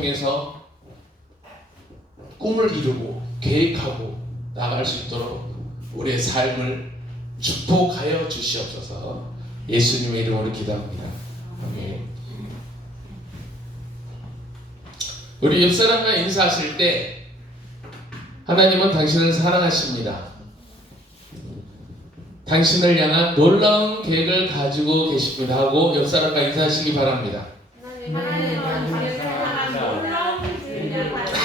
통해서 꿈을 이루고 계획하고 나갈 수 있도록 우리의 삶을 축복하여 주시옵소서. 예수님의 이름으로 기도합니다. 아멘. 우리 옆사람과 인사하실 때 하나님은 당신을 사랑하십니다. 당신을 향한 놀라운 계획을 가지고 계십니다 하고 옆사람과 인사하시기 바랍니다. 하나님은 당신을 향한 놀라운 계획을 가지고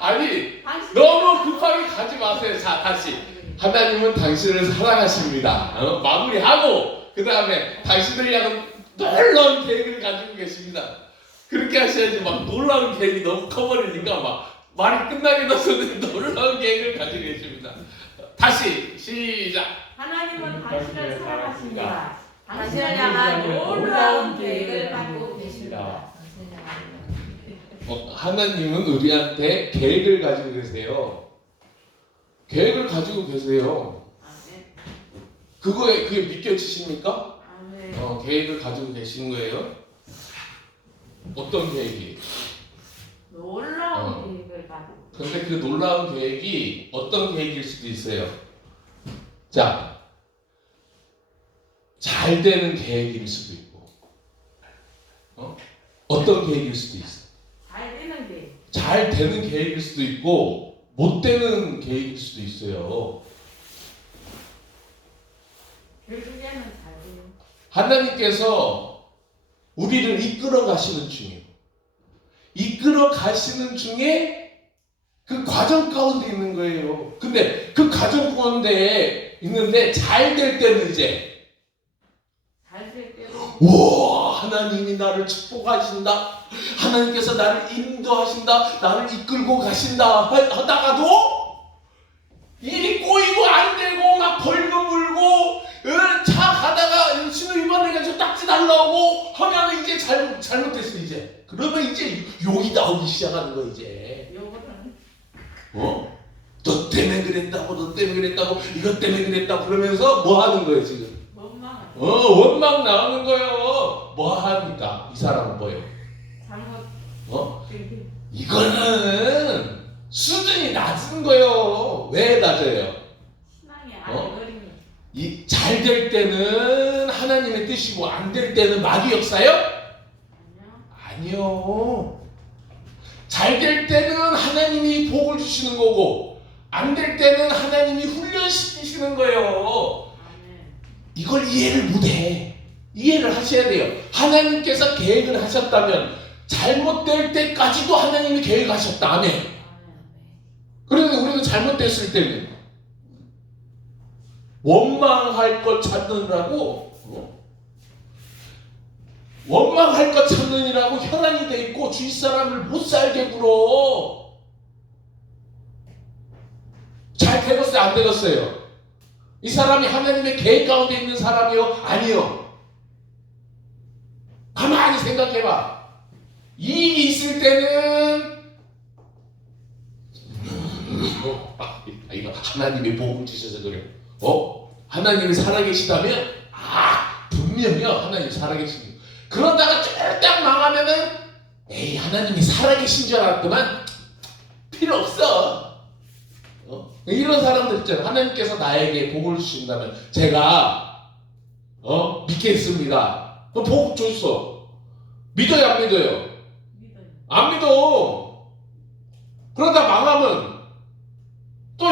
아니 너무 급하게 가지 마세요. 자 다시 하나님은 당신을 사랑하십니다. 마무리하고 그 다음에 당신을 향한 놀라운 계획을 가지고 계십니다. 그렇게 하셔야지. 막 놀라운 계획이 너무 커버리니까 막 말이 끝나게 넣었는데 놀라운 계획을 가지고 계십니다. 다시 시작. 하나님은 당신을 사랑하십니다. 당신을 향한 놀라운 계획을 가지고 계십니다. 하나님은 우리한테 계획을 가지고 계세요. 계획을 가지고 계세요. 그게 믿겨지십니까? 계획을 가지고 계신 거예요? 어떤 계획이? 놀라운 계획을 가지고. 근데 그 놀라운 계획이 어떤 계획일 수도 있어요. 자, 잘 되는 계획일 수도 있고, 어떤 계획일 수도 있어. 잘 되는 계획. 잘 되는 계획일 수도 있고, 못 되는 계획일 수도 있어요. 결국에는 잘 돼요. 하나님께서 우리를 이끌어 가시는 중이에요. 이끌어 가시는 중에 그 과정 가운데 있는 거예요. 근데 그 과정 가운데 있는데 잘 될 때는 이제 잘 될 때로. 우와, 하나님이 나를 축복하신다. 하나님께서 나를 인도하신다. 나를 이끌고 가신다 하다가도 일이 꼬이고 안 되고 막 벌금 물고 차 가다가 신호 위반해가지고 딱지 날라오고 하면 이제 잘못됐어 이제. 그러면 이제 욕이 나오기 시작하는 거 이제. 요거는 너 때문에 그랬다고, 너 때문에 그랬다고, 이것 때문에 그랬다고 그러면서 뭐 하는 거예요 지금? 원망. 원망 나오는 거예요. 뭐 합니까? 이 사람은 뭐예요? 잘못. 이거는 수준이 낮은 거예요. 왜 낮아요? 신앙이 아니거든요. 이 잘 될 때는 하나님의 뜻이고 안 될 때는 마귀 역사요? 아니요. 잘 될 때는 하나님이 복을 주시는 거고 안 될 때는 하나님이 훈련시키시는 거예요. 이걸 이해를 못해. 이해를 하셔야 돼요. 하나님께서 계획을 하셨다면 잘못될 때까지도 하나님이 계획하셨다. 아멘. 그런데 우리는 잘못됐을 때는 원망할 것 찾느라고 원망할 것 찾느니라고 혈안이 돼 있고 주위 사람을 못 살게 굴어. 잘 되겠어요? 안 되겠어요? 이 사람이 하나님의 계획 가운데 있는 사람이요? 아니요. 가만히 생각해봐. 이익이 있을 때는 이거 하나님이 복을 주셔서 그래요. 하나님이 살아계시다면 분명히요 하나님이 살아계십니다. 그러다가 쫄딱 망하면은 에이 하나님이 살아계신 줄 알았구만. 필요 없어. 이런 사람들 있잖아요. 하나님께서 나에게 복을 주신다면 제가 믿겠습니다. 복 줬어. 믿어요 안 믿어요? 안 믿어. 그러다 망하면 또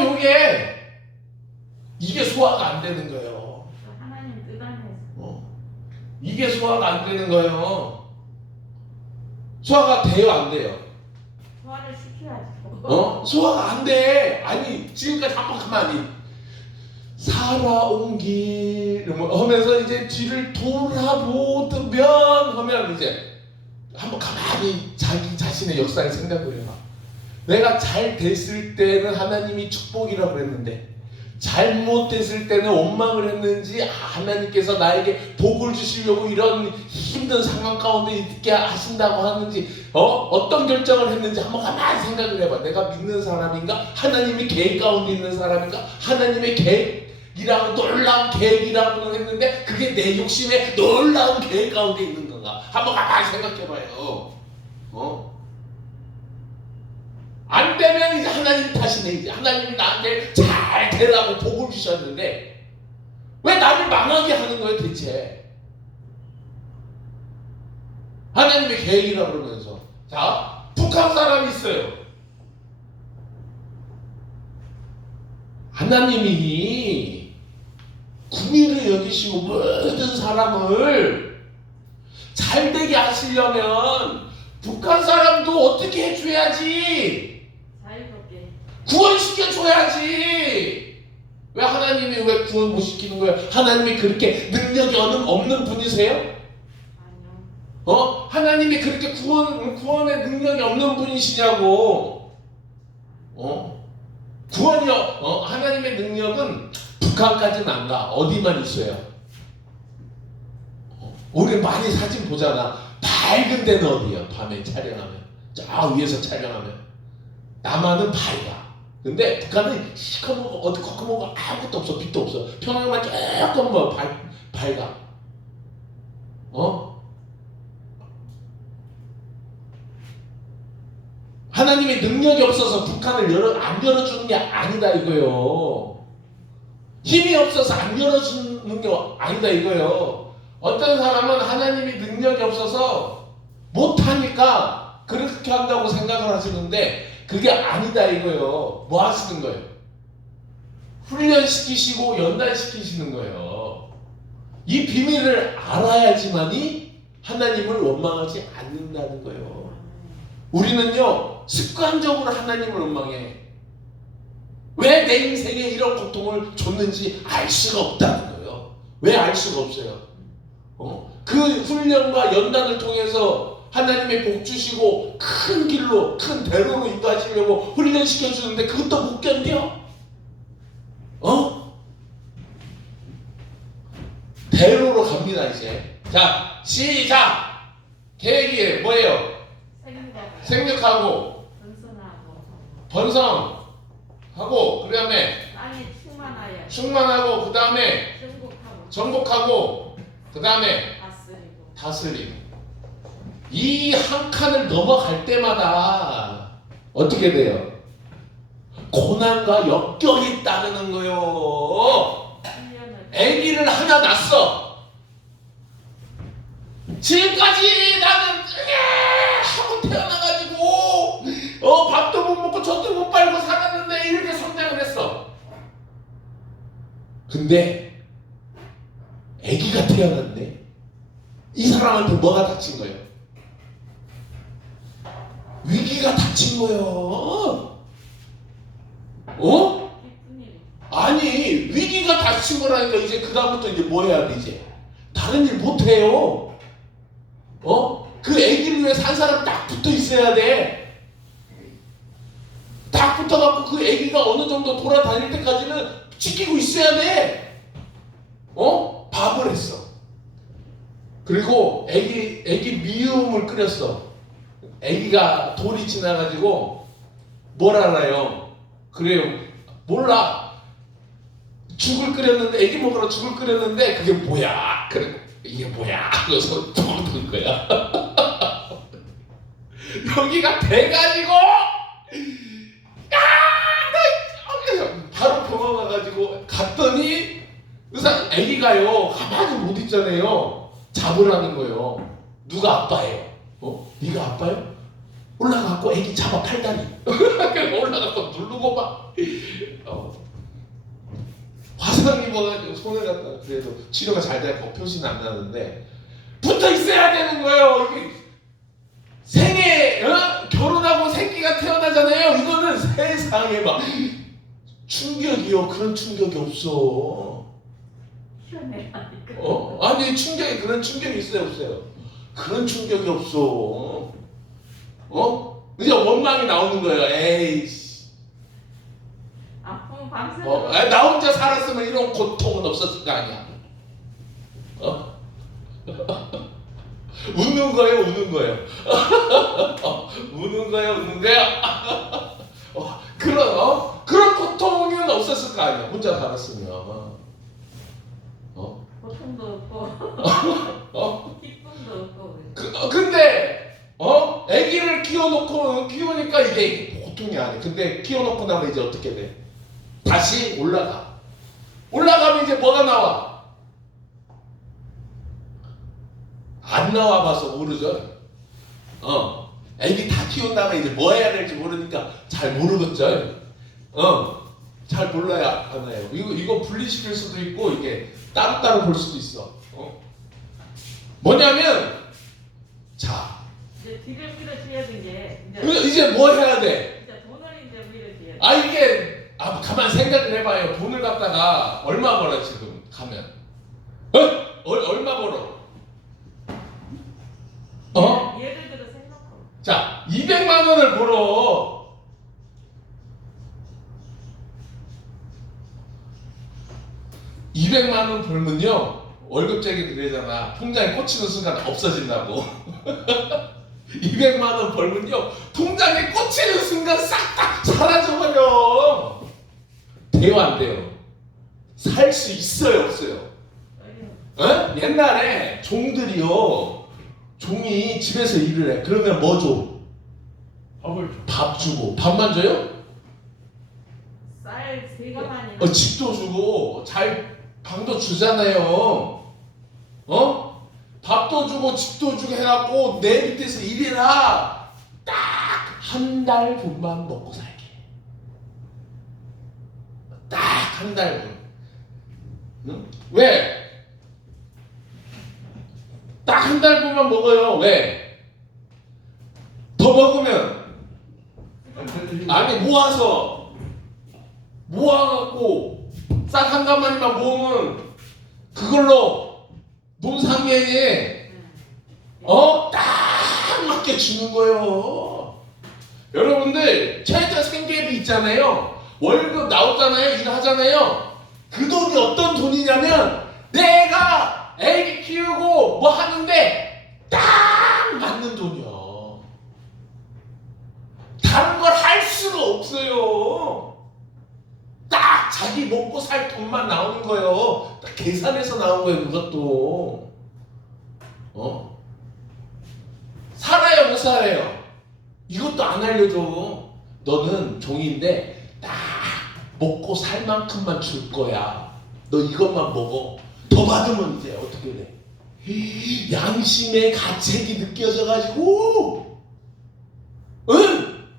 이게 소화가 안 되는 거예요. 하나님 뜻 안에서. 이게 소화가 안 되는 거예요. 소화가 돼요 안 돼요? 소화를 시켜야지. 소화가 안 돼. 아니 지금까지 한번 가만히 살아온 길 하면서 이제 뒤를 돌아보면 하면 이제 한번 가만히 자기 자신의 역사를 생각을 해봐. 내가 잘 됐을 때는 하나님이 축복이라고 그랬는데 잘못됐을 때는 원망을 했는지 하나님께서 나에게 복을 주시려고 이런 힘든 상황 가운데 있게 하신다고 하는지 어떤 결정을 했는지 한번 가만히 생각을 해봐. 내가 믿는 사람인가? 하나님의 계획 가운데 있는 사람인가? 하나님의 계획이라고 놀라운 계획이라고는 했는데 그게 내 욕심의 놀라운 계획 가운데 있는 건가? 한번 가만히 생각해봐요. 안 되면 이제 하나님 탓이네. 이제 하나님이 나한테 잘 되라고 복을 주셨는데 왜 나를 망하게 하는 거예요 대체? 하나님의 계획이라 그러면서. 자, 북한 사람이 있어요. 하나님이 국민을 여기시고 모든 사람을 잘 되게 하시려면 북한 사람도 어떻게 해줘야지? 자유롭게 구원시켜줘야지. 왜 하나님이 왜 구원 못 시키는 거예요? 하나님이 그렇게 능력이 없는 분이세요? 아니요. 하나님이 그렇게 구원의 능력이 없는 분이시냐고. 구원이요. 하나님의 능력은 북한까지는 안 가. 어디만 있어요? 우리 많이 사진 보잖아. 밝은 데는 어디야? 밤에 촬영하면 저 위에서 촬영하면 남한은 밝아. 근데 북한은 시커멓고 어디 거꾸먹고 아무것도 없어. 빛도 없어. 평양만 조금 밝아. 하나님의 능력이 없어서 북한을 안 열어주는 게 아니다 이거요. 힘이 없어서 안 열어주는 게 아니다 이거요. 어떤 사람은 하나님이 능력이 없어서 못하니까 그렇게 한다고 생각을 하시는데 그게 아니다 이거요. 뭐 하시는 거예요? 훈련시키시고 연단시키시는 거예요. 이 비밀을 알아야지만이 하나님을 원망하지 않는다는 거예요. 우리는요 습관적으로 하나님을 원망해. 왜 내 인생에 이런 고통을 줬는지 알 수가 없다는 거예요. 왜 알 수가 없어요? 그 훈련과 연단을 통해서 하나님의 복 주시고 큰 길로 큰 대로로 인도하시려고 훈련시켜 주는데 그것도 못 견뎌? 대로로 갑니다 이제. 자 시작. 계획이 뭐예요? 생육하고 번성하고 그 다음에 땅에 충만하고 그 다음에 정복하고 그 다음에 다스리고. 이 한 칸을 넘어갈 때마다 어떻게 돼요? 고난과 역경이 따르는 거요. 아기를 하나 낳았어. 지금까지 나는 하고 태어나가지고 밥도 못 먹고 젖도 못 빨고 살았는데 이렇게 성장을 했어. 근데 아기가 태어났네. 이 사람한테 뭐가 닥친 거예요? 위기가 닥친 거예요. 아니 위기가 닥친 거라니까 이제 그 다음부터 이제 뭐 해야 돼? 이제 다른 일 못 해요. 그 아기를 위해 산 사람 딱 붙어 있어야 돼. 딱 붙어갖고 그 아기가 어느 정도 돌아다닐 때까지는 지키고 있어야 돼. 밥을 했어. 그리고 아기 미음을 끓였어. 아기가 돌이 지나가지고 뭘 알아요? 그래요. 몰라. 죽을 끓였는데 아기 먹으러 죽을 끓였는데 그게 뭐야? 그래 이게 뭐야? 그래서 도망간 거야. 여기가 돼가지고 바로 병원 가가지고 갔더니 의사 아기가요 가만히 못 있잖아요. 잡으라는 거예요. 누가 아빠예요? 네가 아빠요? 올라가고 아기 잡아 팔다리. 올라가고 누르고 막 화상 입어가지고 손을 갖다 그래도 치료가 잘 되고 표시는 안 나는데 붙어 있어야 되는 거예요. 이게 생애 결혼하고 새끼가 태어나잖아요. 이거는 세상에 막 충격이요. 그런 충격이 없어. 아니 충격이 그런 충격이 있어요 없어요? 그런 충격이 없어. 이제 원망이 나오는 거예요. 에이씨. 아픔 밤새 나 혼자 살았으면 이런 고통은 없었을 거 아니야. 웃는 거예요, 우는 거예요? 우는 거예요, 우는 거예요? 그런 고통은 없었을 거 아니야, 혼자 살았으면. 고통도 없고 기쁨도 없고. 근데 아기를 키우니까 이게 고통이 아니야. 근데 키워놓고 나면 이제 어떻게 돼? 다시 올라가면 이제 뭐가 나와? 안 나와봐서 모르죠. 아기 다 키운 다음에 이제 뭐 해야 될지 모르니까 잘 모르겠죠. 잘 몰라야 하나요. 이거 분리시킬 수도 있고 이게 따로따로 볼 수도 있어. 뭐냐면 자 이제 뒤를 밀어줘야 되는 게 이제 뭐 해야 돼? 이제 돈을 이제 밀어줘야 돼. 이게 가만 생각을 해봐요. 돈을 갖다가 얼마 벌어 지금 가면? 얼마 벌어? 예를 들어 생각하고. 자, 200만 원을 벌어. 200만 원 벌면요 월급쟁이 그러잖아. 통장에 꽂히는 순간 없어진다고. 200만 원 벌면요 통장에 꽂히는 순간 싹 다 사라져버려. 돼요 안 돼요? 살 수 있어요 없어요? 옛날에 종이 집에서 일을 해. 그러면 뭐 줘? 밥 주고. 밥만 줘요? 쌀 3가마니. 집도 주고 방도 주잖아요. 밥도 주고 집도 주고 해갖고 내 밑에서 일해라. 딱 한 달 분만 먹고 살게. 딱 한 달 분. 응? 왜? 딱 한 달 분만 먹어요. 왜? 더 먹으면 모아갖고 쌀 한 가마니만 모으면 그걸로 농상회에 딱 맞게 주는 거예요. 여러분들 최저 생계비 있잖아요. 월급 나오잖아요. 일하잖아요. 그 돈이 어떤 돈이냐면 내가 애기 키우고 뭐 하는데 딱 맞는 돈이야. 다른 걸 할 수가 없어요. 딱 자기 먹고 살 돈만 나오는 거예요. 딱 계산해서 나온 거예요. 그것도 살아요 못 살아요? 이것도 안 알려줘. 너는 종인데 딱 먹고 살 만큼만 줄 거야. 너 이것만 먹어. 더 받으면 이제 어떻게 돼? 양심의 가책이 느껴져가지고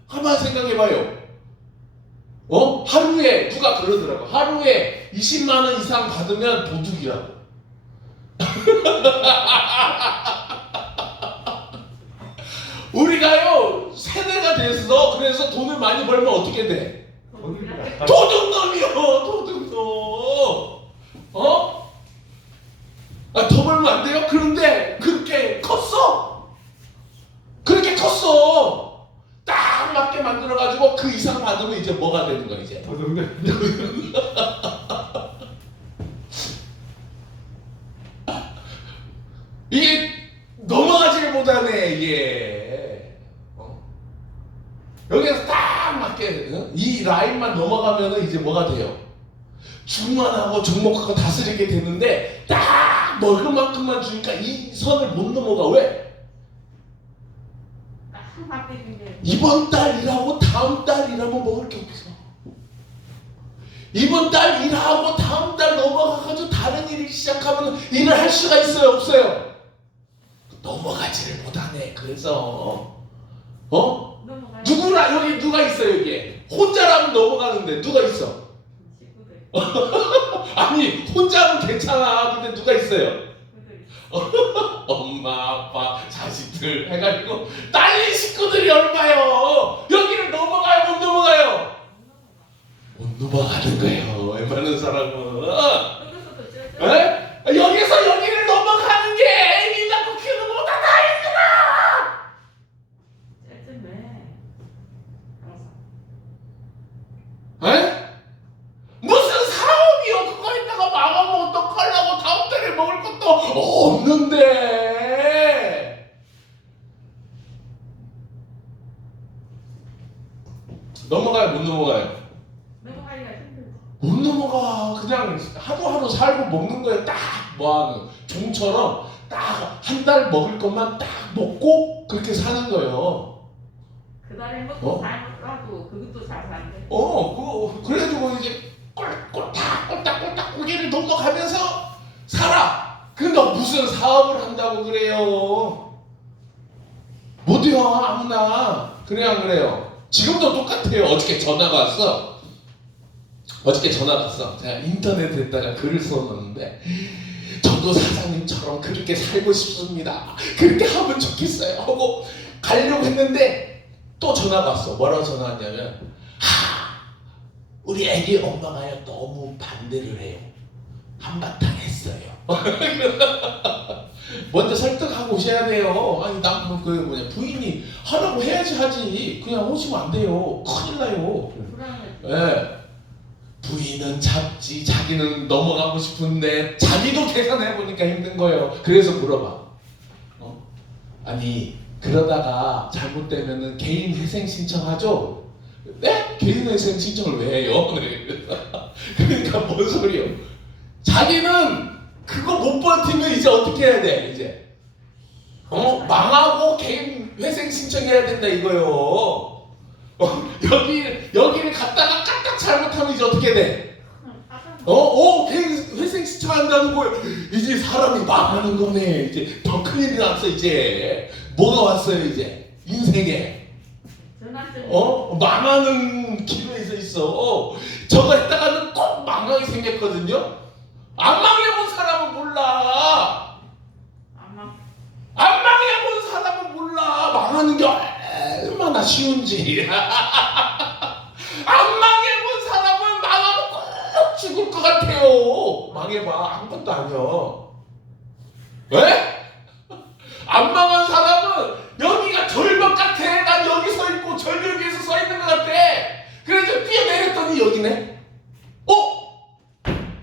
한번 생각해봐요. 하루에 누가 그러더라고. 하루에 20만 원 이상 받으면 도둑이라고. 우리가요 세대가 돼서 그래서 돈을 많이 벌면 어떻게 돼? 도둑놈이요. 도둑놈. 더 벌면 안 돼요? 그런데 그렇게 컸어. 딱 맞게 만들어가지고 그 이상 받으면 이제 뭐가 되는 거야 이제? 이게 넘어가지를 못하네 이게. 여기서 딱 맞게 이 라인만 넘어가면은 이제 뭐가 돼요? 중만하고 정목하고 다스리게 되는데 딱 먹을 만큼만 주니까 이 선을 못 넘어가. 왜? 이번 달 일하고 다음 달 일하면 먹을 게 없어. 이번 달 일하고 다음 달 넘어가가지고 다른 일을 시작하면 일을 할 수가 있어요 없어요? 넘어가지를 못하네. 그래서 누구나 여기 누가 있어? 여기 혼자라면 넘어가는데 누가 있어? 아니 혼자는 괜찮아. 근데 누가 있어요? 엄마 아빠 자식들 해가지고 딸린 식구들이 얼마요? 여기를 넘어가요 못 넘어가요? 못 넘어가는 거예요 웬만한 사람은. 여기서 여기를 넘어가는 게 애기 낳고 키우는 것보다 다 힘들어. 그냥 하루하루 살고 먹는 거예요. 딱 뭐하는 종처럼 딱 한 달 먹을 것만 딱 먹고 그렇게 사는 거예요. 그달에 먹고 살라고 그것도 잘 안 돼. 그래가지고 이제 꼴딱꼴딱 고개를 넘어가면서 살아. 그러니까 무슨 사업을 한다고 그래요? 못해요 아무나. 그래 안 그래요? 지금도 똑같아요. 어저께 전화가 왔어. 제가 인터넷에다가 글을 써놨는데 저도 사장님처럼 그렇게 살고 싶습니다. 그렇게 하면 좋겠어요 하고 가려고 했는데 또 전화가 왔어. 뭐라고 전화 왔냐면 우리 애기 엄마가요 너무 반대를 해요. 한바탕 했어요. 먼저 설득하고 오셔야 돼요. 아니 부인이 하라고 해야지 하지. 그냥 오시면 안 돼요. 큰일 나요. 예. 부인은 잡지 자기는 넘어가고 싶은데 자기도 계산해보니까 힘든 거예요. 그래서 물어봐. 아니 그러다가 잘못되면은 개인 회생 신청하죠? 네? 개인 회생 신청을 왜 해요? 그러니까 뭔 소리요? 자기는 그거 못 버티면 이제 어떻게 해야 돼? 이제 망하고 개인 회생 신청해야 된다 이거요. 여기를 갔다가 까딱 잘못하면 이제 어떻게 돼? 개인 회생 신청한다는 거예요. 이제 사람이 망하는 거네. 이제 더 큰일이 났어. 이제 뭐가 왔어요? 이제 인생에 망하는 길에 있어. 저거 했다가는 꼭 망하게 생겼거든요. 안 망해본 사람은 몰라. 안 망해본 사람은 몰라. 망하는 게 얼마나 쉬운지. 안 망해본 사람은 망하면 꼭 죽을 것 같아요. 망해봐. 아무것도 아니야. 왜? 안 망한 사람은 여기가 절벽 같아. 난 여기 서 있고 절벽 위에서 서 있는 것 같아. 그래서 뛰어내렸더니 여기네.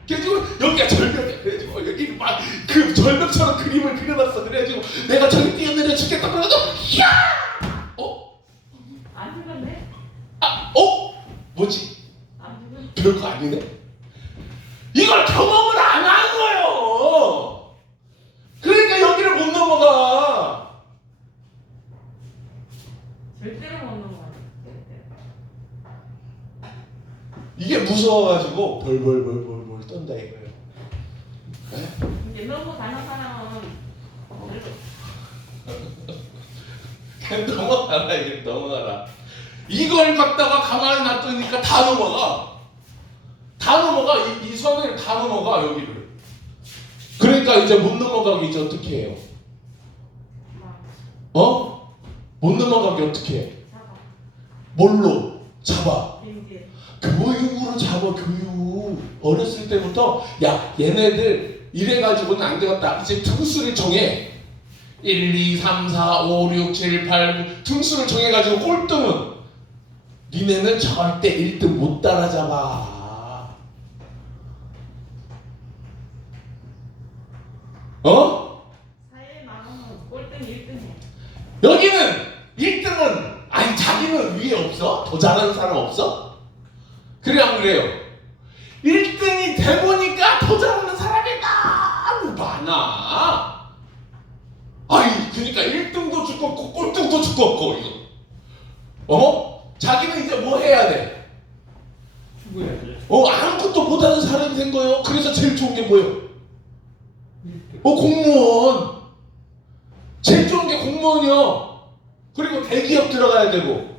그래가지고 여기가 절벽이야. 그래가지고 여기 막 그 절벽처럼 그림을 그려놨어. 그래가지고 내가 저기 뛰어내려 죽겠다 그러고 야! 안 죽었네? 뭐지? 안 죽었네? 별거 아니네? 이걸 경험을 안 한 거예요. 그러니까 여기를 못 넘어가. 절대로 못 넘어가. 이게 무서워가지고 벌벌 떤다 이거예요. 네? 이제 넘어가는 사람은 그냥 넘어가라. 이게 넘어가라. 이걸 갖다가 가만히 놔두니까 다 넘어가. 이 선을 다 넘어가 여기를. 그러니까 이제 못 넘어가게 이제 어떻게 해요? 못 넘어가게 어떻게 해? 뭘로 잡아? 교육으로 잡아. 교육. 어렸을 때부터 야 얘네들 이래가지고는 안 되겠다. 이제 등수를 정해. 1, 2, 3, 4, 5, 6, 7, 8 등수를 정해가지고 꼴등은 니네는 절대 1등 못 따라잡아. 사회에 나가면 꼴등 1등해. 여기는 1등은 아니 자기는 위에 없어? 더 잘하는 사람 없어? 그래 안 그래요? 1등이 돼보니까 더 잘하는 사람이 너무 많아. 그러니까 1등도 두껍고 꼴등도 두껍고 이거. 자기는 이제 뭐 해야 돼? 죽어야지. 아무것도 못하는 사람이 된 거예요. 그래서 제일 좋은 게 뭐예요? 공무원. 제일 좋은 게 공무원이요. 그리고 대기업 들어가야 되고,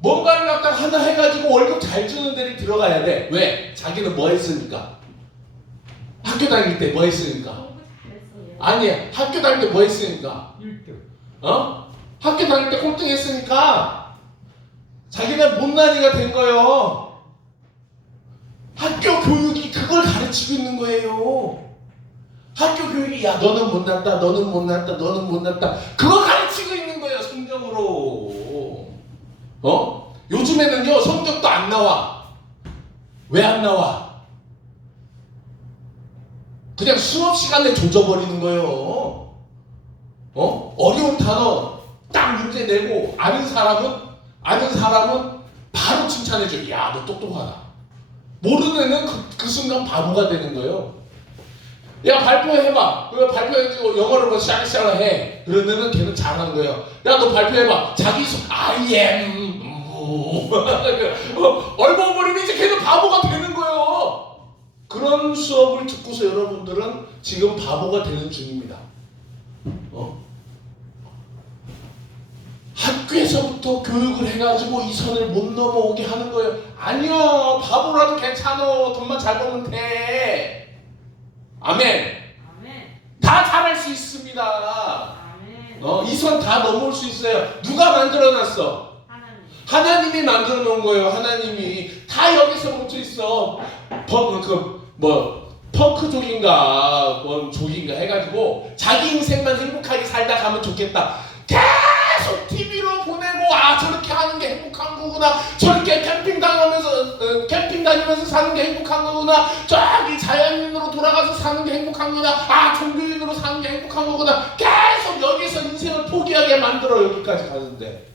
뭔가를 갖다 하나 해가지고 월급 잘 주는 데를 들어가야 돼. 왜? 자기는 뭐 했으니까? 학교 다닐 때 뭐 했으니까? 아니야. 학교 다닐 때 뭐 했으니까? 1등. 학교 다닐 때 꼴등 했으니까 자기는 못난이가 된 거예요. 학교 교육이 그걸 가르치고 있는 거예요. 학교 교육이 야 너는 못났다, 너는 못났다, 너는 못났다. 그거 가르치고 있는 거예요. 성적으로. 요즘에는요 성적도 안 나와. 왜 안 나와? 그냥 수업 시간에 조져버리는 거예요. 어려운 단어 딱 문제 내고 아는 사람은 바로 칭찬해줘. 야, 너 똑똑하다. 모르는 애는 그 순간 바보가 되는 거예요. 야 발표해봐. 그래 발표해가지고 영어로 샤라샤라 해. 그러면은 걔는 잘하는 거예요. 야 너 발표해봐. 자기소 I am 얼버무리면 이제 걔는 바보가 되는 거예요. 그런 수업을 듣고서 여러분들은 지금 바보가 되는 중입니다. 학교에서부터 교육을 해가지고 이 선을 못 넘어오게 하는 거예요. 아니요, 바보라도 괜찮아. 돈만 잘 벌면 돼. 아멘. 아멘. 다 잘할 수 있습니다. 아멘. 이 선 다 넘어올 수 있어요. 누가 만들어놨어? 하나님. 하나님이 만들어 놓은 거예요. 하나님이 다 여기서 멈춰 있어. 펑크족인가 뭔 족인가 해가지고 자기 인생만 행복하게 살다 가면 좋겠다. 계속 TV로 보내고 저렇게 하는 게 행복한 거구나. 저렇게 캠핑 다니면서 사는 게 행복한 거구나. 저기 자연인으로 돌아가서 사는 게 행복한 거구나. 종교인으로 사는 게 행복한 거구나. 계속 여기서 인생을 포기하게 만들어. 여기까지 가는데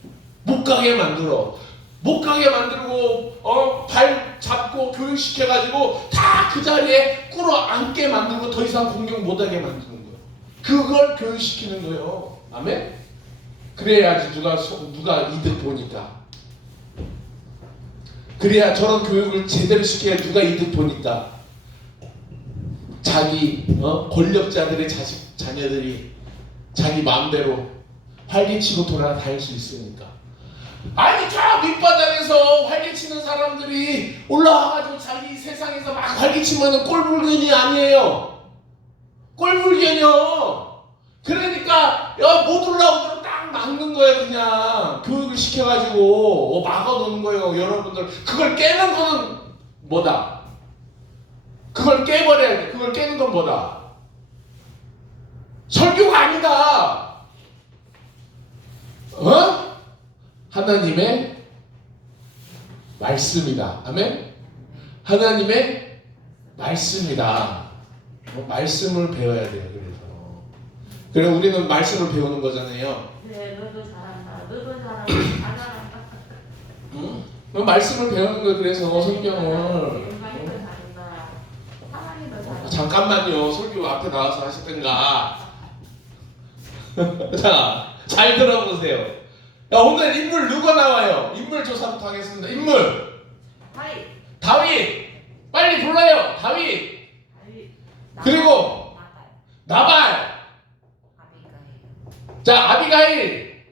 못 가게 만들어. 못 가게 만들고 발 잡고 교육시켜가지고 다 그 자리에 꿇어앉게 만들고 더 이상 공격 못하게 만드는 거예요. 그걸 교육시키는 거예요. 아멘? 그래야지 누가 이득 보니까. 그래야 저런 교육을 제대로 시켜야 누가 이득 보니까. 자기 권력자들의 자녀들이 자기 마음대로 활개치고 돌아다닐 수 있으니까. 아니 저 밑바닥에서 활개치는 사람들이 올라와가지고 자기 세상에서 막 활개치면은 꼴불견이 아니에요. 꼴불견이요. 그러니까 못 올라오도록 딱 막는 거예요. 그냥 교육을 시켜가지고 막아놓는 거예요. 여러분들 그걸 깨는 거는 뭐다? 그걸 깨버려야 돼. 그걸 깨는 건 뭐다? 설교가 아니다. 하나님의 말씀이다. 아멘? 하나님의 말씀이다. 말씀을 배워야 돼요. 그래 우리는 말씀을 배우는 거잖아요. 네, 너도 잘한다. 너도 잘한다. 말씀을 배우는 거예요. 그래서 성경을. 인간이 더 잘한다. 하나님이 더 잘한다. 잠깐만요. 설교 앞에 나와서 하시든가. 자, 잘 들어보세요. 야, 오늘 인물 누가 나와요? 인물 조사부터 하겠습니다. 인물. 다윗. 빨리 불러요. 다윗. 그리고 나발. 자, 아비가일.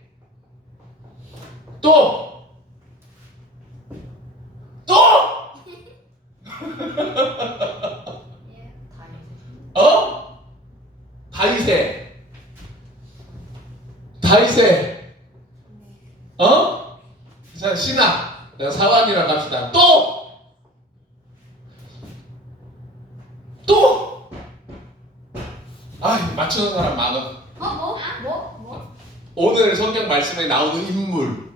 또. 다윗의. 자, 신하. 사완이라 갑시다. 또. 맞추는 사람 많아. 오늘 성경 말씀에 나오는 인물.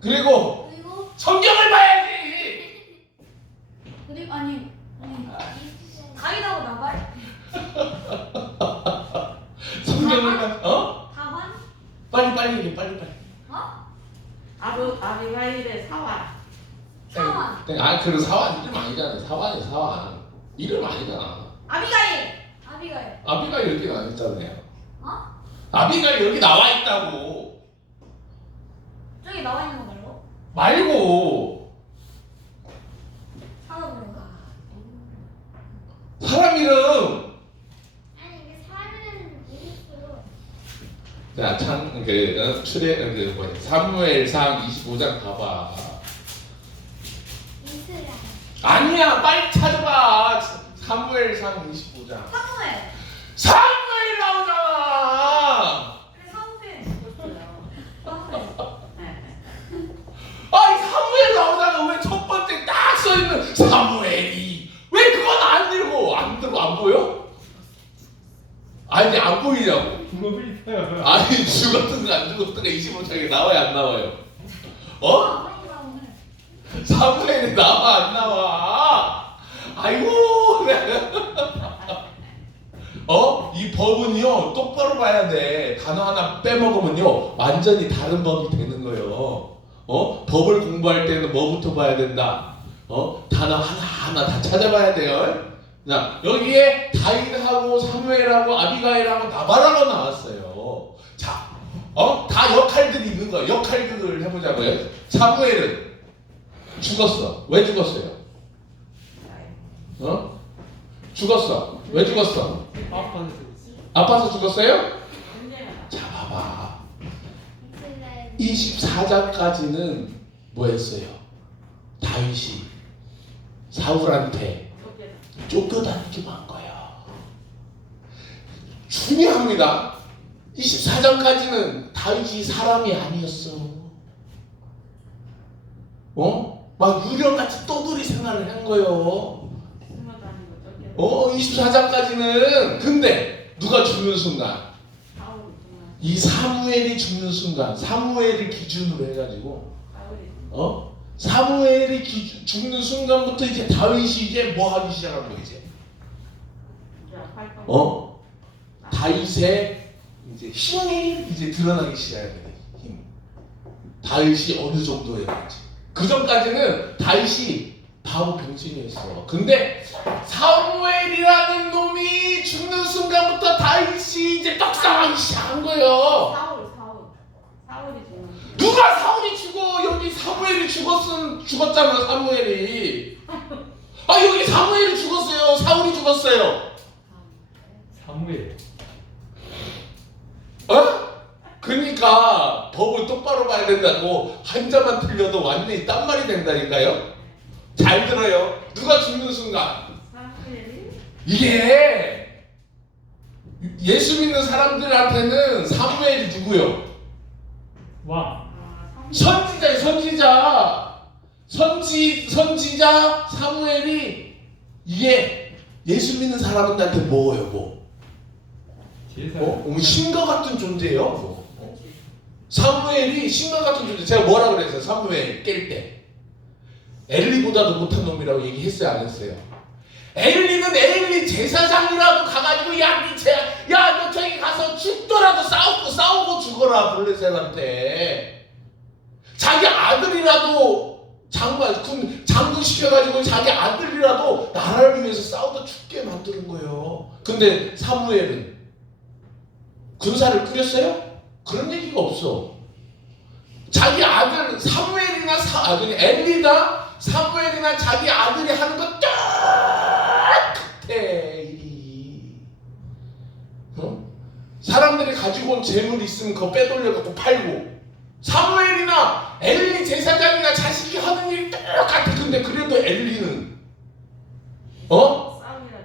그리고 성경을 봐야지. 다윗하고 나발? 성경을 다반? 빨리 얘기해. 빨리. 아비가일의 사환. 사완. 그럼 사완 이름 아니잖아. 사완. 이름 아니잖아. 아비가일. 아비가 여기 나와 있잖아요. 아비가 여기 나와 있다고. 저기 나와 있는 거 말고? 말고 찾아보려고. 사람 이름. 아니 이게 사람은 모르겠어요. 자, 사무엘상 25장 봐봐. 이스라엘. 아니야, 빨리 찾아봐. 사무엘상 25장. 사무엘 나오잖아. 그래 사무엘. 사무엘 나오잖아. 왜 첫 번째 딱 써 있는 사무엘이 왜 그건 안 들고 안 보여? 아니 안 보이냐고. 아니 죽었든가 안 죽었든가 25장에 나와야 안 나와요? 사무엘이 나와 안 나와? 아이고. 이 법은요 똑바로 봐야 돼. 단어 하나 빼먹으면요 완전히 다른 법이 되는 거예요. 법을 공부할 때는 뭐부터 봐야 된다. 단어 하나 다 찾아봐야 돼요. 자, 여기에 다윗하고 사무엘하고 아비가일하고 나바라가 나왔어요. 자, 다 역할들이 있는 거예요. 역할들을 해보자고요. 사무엘은 죽었어. 왜 죽었어요? 죽었어. 왜 죽었어? 아파서 죽었어요? 언제나 자, 봐봐. 24장까지는 뭐 했어요? 다윗이 사울한테 쫓겨다니기만 한 거야. 중요합니다. 24장까지는 다윗이 사람이 아니었어. 막 유령같이 떠돌이 생활을 한 거예요. 숨어 다니고 쫓겨 24장까지는. 근데 누가 죽는 순간, 사울이 정말 이 사무엘이 죽는 순간, 사무엘을 기준으로 해가지고 사울이 사무엘이 죽는 순간부터 이제 다윗이 이제 뭐 하기 시작한 거야 이제. 이제 활동 다윗의 이제 힘이 이제 드러나기 시작해요. 힘. 다윗이 어느 정도였는지. 그 전까지는 다윗이 바보 병신이었어. 근데 사무엘이라는 놈이 죽는 순간부터 다윗이 이제 떡상하기 시작한 거예요. 사울이 정말 누가 사울이 죽어? 여기 사무엘이 죽었잖아. 사무엘이. 여기 사무엘이 죽었어요. 사울이 죽었어요. 사무엘. 그러니까 법을 똑바로 봐야 된다고. 한자만 틀려도 완전히 딴 말이 된다니까요. 잘 들어요. 누가 죽는 순간 사무엘이 이게 예수 믿는 사람들한테는 사무엘이 누구요? 왕. 선지자 사무엘이 이게 예수 믿는 사람들한테 뭐예요? 뭐? 제사. 신과 같은 존재예요. 뭐. 사무엘이 신과 같은 존재. 제가 뭐라 그랬어요? 사무엘 깰 때 엘리보다도 못한 놈이라고 얘기했어요? 안 했어요? 엘리는 엘리 제사장이라도 가가지고 너 저기 가서 죽더라도 싸우고 죽어라 블레셋한테. 자기 아들이라도 장군 시켜가지고 자기 아들이라도 나라를 위해서 싸우다 죽게 만드는 거예요. 근데 사무엘은 군사를 꾸렸어요? 그런 얘기가 없어. 자기 아들 사무엘이나 엘리나 사무엘이나 자기 아들이 하는 거 똑같아. 사람들이 가지고 온 재물 있으면 그거 빼돌려 갖고 팔고, 사무엘이나 엘리 제사장이나 자식이 하는 일이 똑같아. 근데 그래도 엘리는 싸움이라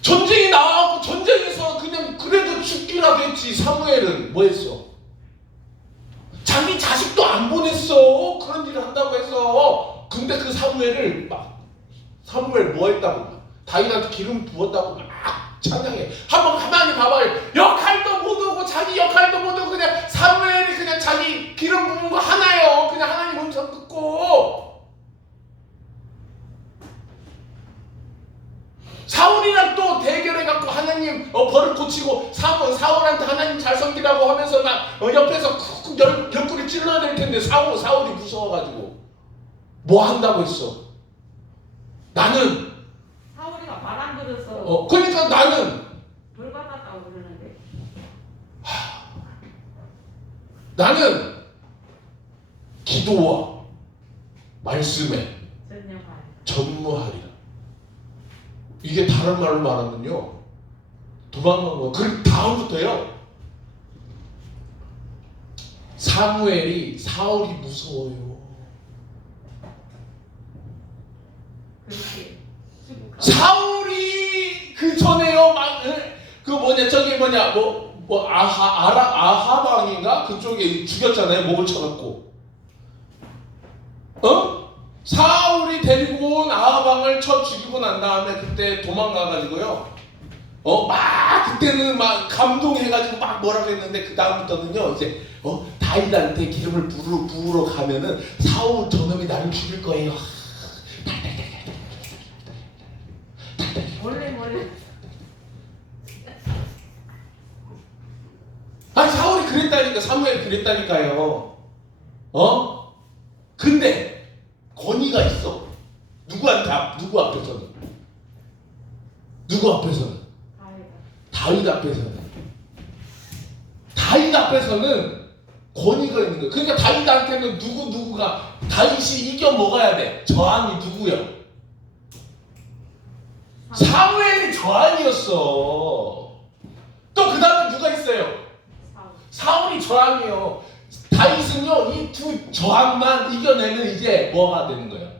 전쟁이 나와갖고 전쟁에서 그냥 그래도 죽기라도 했지. 사무엘은 뭐 했어? 자기 자식도 안 보냈어. 그런 일을 한다고 해서. 근데 그 사무엘 뭐 했다고? 다윗한테 기름 부었다고 막 찬양해. 한번 가만히 봐봐요. 역할도 못 오고 자기 역할도 못 오고 그냥 사무엘이 그냥 자기 기름 부은 거 하나요. 그냥 하나님 음성 듣고. 사울이랑 또 대결해갖고 하나님 벌을 고치고 사울한테 하나님 잘 섬기라고 하면서 막 옆에서 쿡쿡 옆구리 찔러야 될 텐데 사울이 무서워가지고 뭐 한다고 했어? 나는 사울이가 말 안 들어서 그러니까 나는 벌 받았다고 그러는데 나는 기도와 말씀에 전무하리라. 이게 다른 말로 말하면요 도망간 거. 그 다음부터요 사무엘이 사울이 무서워요. 그렇게 사울이 그 전에요 아하방인가 그쪽에 죽였잖아요. 목을 쳐갖고 사울이 데리고 온 아하방을 쳐 죽이고 난 다음에 그때 도망가가지고요 막 그때는 막 감동해가지고 막 뭐라 그랬는데 그 다음부터는요 이제 다윗한테 기름을 부으러 가면은 사울 저놈이 나를 죽일 거예요. 몰래 아니 사울이 그랬다니까. 사무엘이 그랬다니까요. 근데 권위가 있어. 누구 앞에서는? 누구 앞에서는? 다윗 앞에서는. 다윗 앞에서는 권위가 있는 거예요. 그러니까 다윗한테는 누구가 다윗이 이겨 먹어야 돼. 저항이 누구요? 사무엘이 저항이었어. 또 그 다음에 누가 있어요? 사울이 저항이요. 다윗은요 이 두 저항만 이겨내면 이제 뭐가 되는 거예요?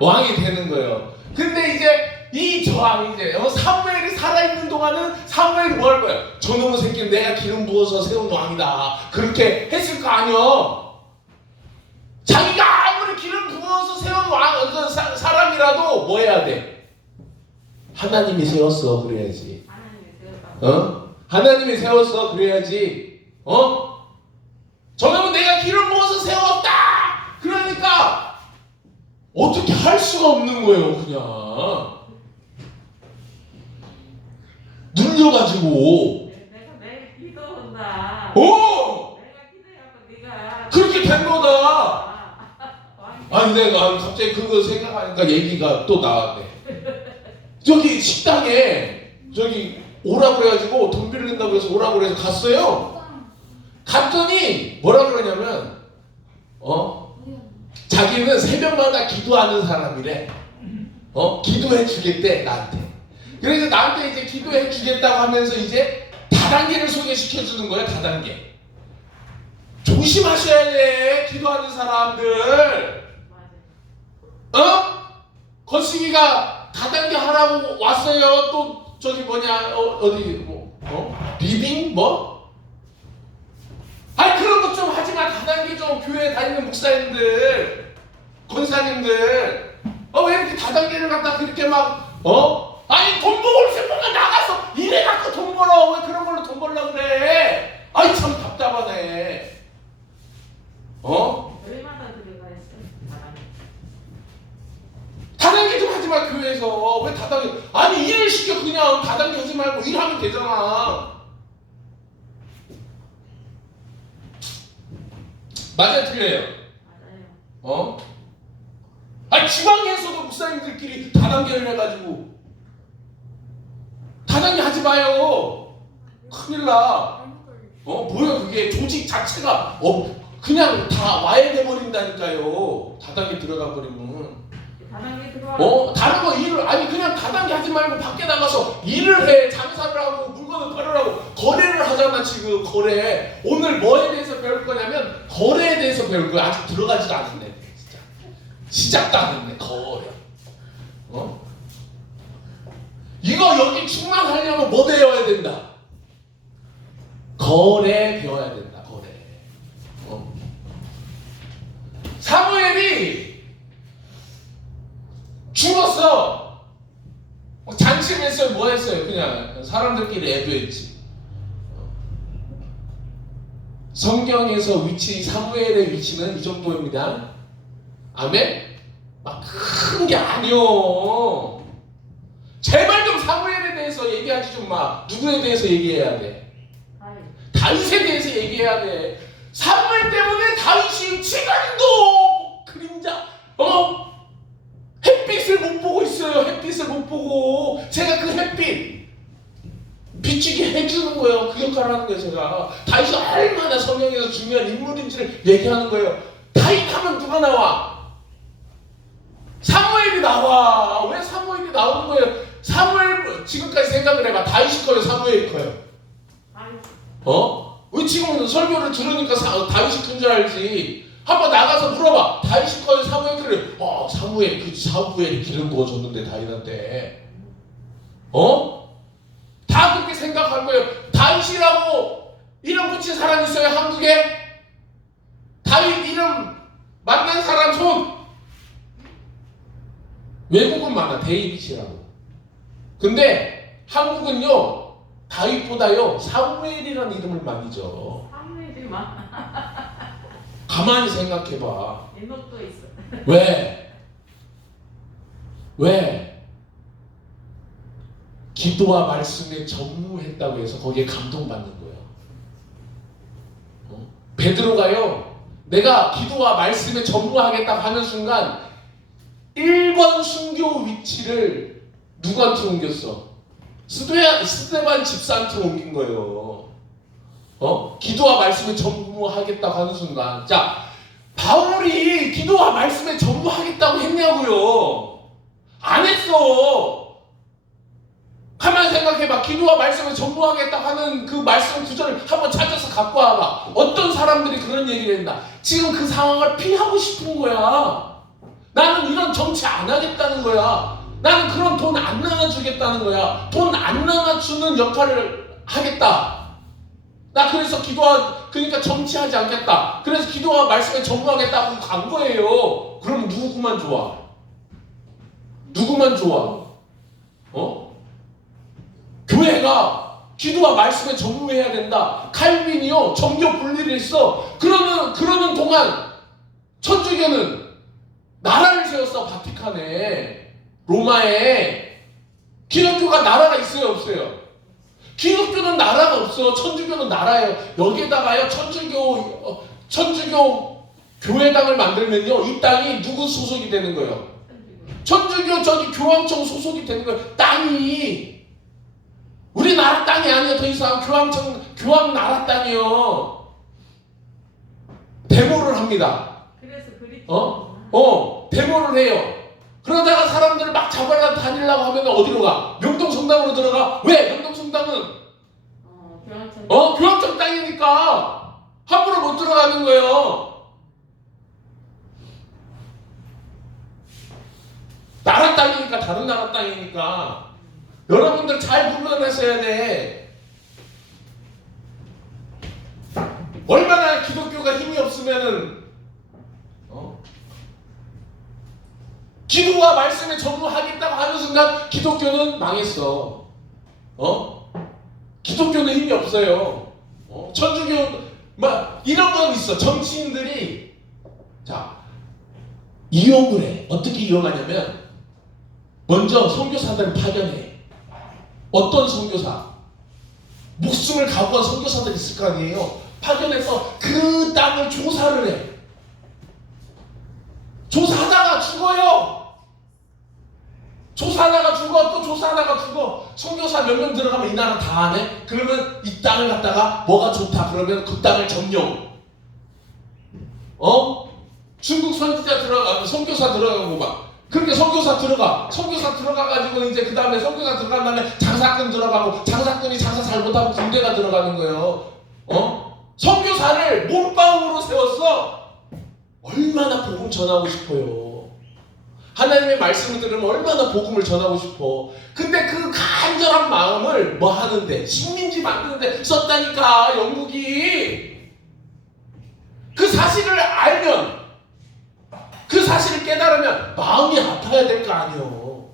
왕이 되는 거예요. 근데 이제 이 저항 이제 사무엘이 살아있는 동안은 사무엘이 뭐 할 거예요? 저놈의 새끼는 내가 기름 부어서 세운 왕이다. 그렇게 했을 거 아니요. 자기가 아무리 기름 부어서 세운 사람이라도 뭐 해야 돼? 하나님이 세웠어 그래야지. 하나님이 세웠어 그래야지. 저놈은 내가 기름 부어서 세웠다. 그러니까 어떻게 할 수가 없는 거예요. 그냥 눌려가지고. 내가 매일 기도한다. 오! 내가 기도해갖고 네가 그렇게 된 거다. 아니 내가 갑자기 그거 생각하니까 얘기가 또 나왔네. 저기 식당에 저기 오라고 그래가지고 돈 빌린다고 해서 오라고 그래서 갔어요. 갔더니 뭐라 그러냐면 자기는 새벽마다 기도하는 사람이래. 기도해 주겠대 나한테. 그래서 나한테 이제 기도해 주겠다고 하면서 이제 다단계를 소개시켜 주는 거예요. 다단계. 조심하셔야 돼. 기도하는 사람들. 거시기가 다단계 하라고 왔어요. 또 저기 뭐냐 어디 리빙 뭐? 아니 그런 것 좀 하지마. 다단계 좀 교회 다니는 목사님들 권사님들 왜 이렇게 다단계를 갖다 그렇게 막 아니 돈 벌고 싶으면 나가서 일해 갖고 돈 벌어. 왜 그런 걸로 돈 벌려고 그래? 아이 참 답답하네. 얼마나 들어가 있어? 다단계 좀 하지 마. 교회에서 왜 다단계 아니 일을 시켜. 그냥 다단계 하지 말고 일하면 되잖아. 맞아요 틀려요? 맞아요. 아니 지방에서도 목사님들끼리 다단계를 해가지고 다단계 하지 마요. 큰일 나. 뭐야 그게 조직 자체가 그냥 다 와야 돼버린다니까요. 다단계 들어가 버리면. 다단계 들어와. 다른 거 일을 아니 그냥 다단계 하지 말고 밖에 나가서 일을 해. 장사를 하고 물건을 팔으라고 거래를 하잖아 지금. 거래. 오늘 뭐에 대해서 배울 거냐면 거래에 대해서 배울 거야. 아직 들어가지도 않았네. 진짜 시작도 안 했네. 거래. 이거 여기 충만하려면 뭐 배워야 된다? 거래 배워야 된다. 거래. 사무엘이 죽었어. 장심했어요. 뭐 했어요? 그냥 사람들끼리 애도했지. 성경에서 사무엘의 위치는 이 정도입니다. 아멘? 막 큰 게 아니요. 제발 좀 사무엘에 대해서 얘기하지 좀 마. 누구에 대해서 얘기해야 돼? 다윗에 대해서 얘기해야 돼. 사무엘 때문에 다윗이 지금도 그림자 햇빛을 못 보고 있어요. 햇빛을 못 보고 제가 그 햇빛 비추게 해주는 거예요. 그 역할을 하는 거예요. 제가 다윗이 얼마나 성경에서 중요한 인물인지를 얘기하는 거예요. 다윗 하면 누가 나와? 사무엘이 나와. 왜 사무엘이 나오는 거예요? 사무엘 지금까지 생각을 해봐. 다윗이 커요? 사무엘이 커요? 왜 지금 설교를 들으니까 다윗이 큰 줄 알지. 한번 나가서 물어봐. 다윗이 커요? 사무엘이 커요? 사무엘이 기름 부어줬는데 다윗한테. 다 그렇게 생각할 거예요. 다윗이라고 이름 붙인 사람 있어요? 한국에? 다윗 이름 만난 사람 손. 외국은 많아. 데이빗이라고. 근데 한국은요 다윗보다요 사무엘이라는 이름을 많이 줘. 사무엘이 많아. 가만히 생각해봐. 왼목도 있어. 왜? 왜? 기도와 말씀에 전무했다고 해서 거기에 감동받는 거예요. 베드로가요, 내가 기도와 말씀에 전무하겠다고 하는 순간 1번 순교 위치를 누구한테 옮겼어? 스데반 집사한테 옮긴 거예요. 기도와 말씀에 전무하겠다고 하는 순간. 자, 바울이 기도와 말씀에 전무하겠다고 했냐고요? 안 했어. 가만히 생각해봐. 기도와 말씀에 전무하겠다고 하는 그 말씀 구절을 한번 찾아서 갖고 와봐. 어떤 사람들이 그런 얘기를 했나? 지금 그 상황을 피하고 싶은 거야. 나는 이런 정치 안 하겠다는 거야. 나는 그런 돈 안 나눠주겠다는 거야. 돈 안 나눠주는 역할을 하겠다. 나 그래서 그러니까 정치하지 않겠다. 그래서 기도와 말씀에 전무하겠다고 간 거예요. 그럼 누구만 좋아? 누구만 좋아? 교회가 기도와 말씀에 전무해야 된다. 칼빈이요, 정교 분리를 했어. 그러는 동안 천주교는 나라를 세웠어. 바티칸에, 로마에. 기독교가 나라가 있어요, 없어요? 기독교는 나라가 없어. 천주교는 나라예요. 여기에다가요, 천주교 교회당을 만들면요, 이 땅이 누구 소속이 되는 거예요? 천주교 저기 교황청 소속이 되는 거예요. 땅이. 우리나라 땅이 아니에요. 더 이상 교황 나라 땅이요. 데모를 합니다. 그래서 그리. 데모를 해요. 그러다가 사람들을 막 잡아다 다니려고 하면 어디로 가? 명동성당으로 들어가. 왜? 명동성당은 교황청. 교황청 땅이니까 함부로 못 들어가는 거예요. 나라 땅이니까, 다른 나라 땅이니까. 여러분들 잘 구분하셔야 돼. 얼마나 기독교가 힘이 없으면은 기도와 말씀에 전무하겠다고 하는 순간 기독교는 망했어. 기독교는 힘이 없어요. 천주교 막 이런 건 있어. 정치인들이 자 이용을 해. 어떻게 이용하냐면 먼저 선교사들을 파견해. 어떤 선교사? 목숨을 갖고 간 선교사들이 있을 거 아니에요. 파견해서 그 땅을 조사를 해. 조사하다가 죽어요. 조사하다가 죽어. 또 조사하다가 죽어. 선교사 몇 명 들어가면 이 나라 다 하네. 그러면 이 땅을 갖다가 뭐가 좋다 그러면 그 땅을 점령. 중국 선교사 들어가고 막 그렇게 선교사 들어가가지고 이제 그 다음에 선교사 들어간 다음에 장사꾼 들어가고, 장사꾼이 장사 잘못하면 군대가 들어가는 거예요. 선교사를 몸빵으로 세웠어. 얼마나 복음 전하고 싶어요. 하나님의 말씀을 들으면 얼마나 복음을 전하고 싶어. 근데 그 간절한 마음을 뭐 하는데? 식민지 만드는데 썼다니까, 영국이. 그 사실을 알면, 그 사실을 깨달으면 마음이 아파야 될 거 아니에요.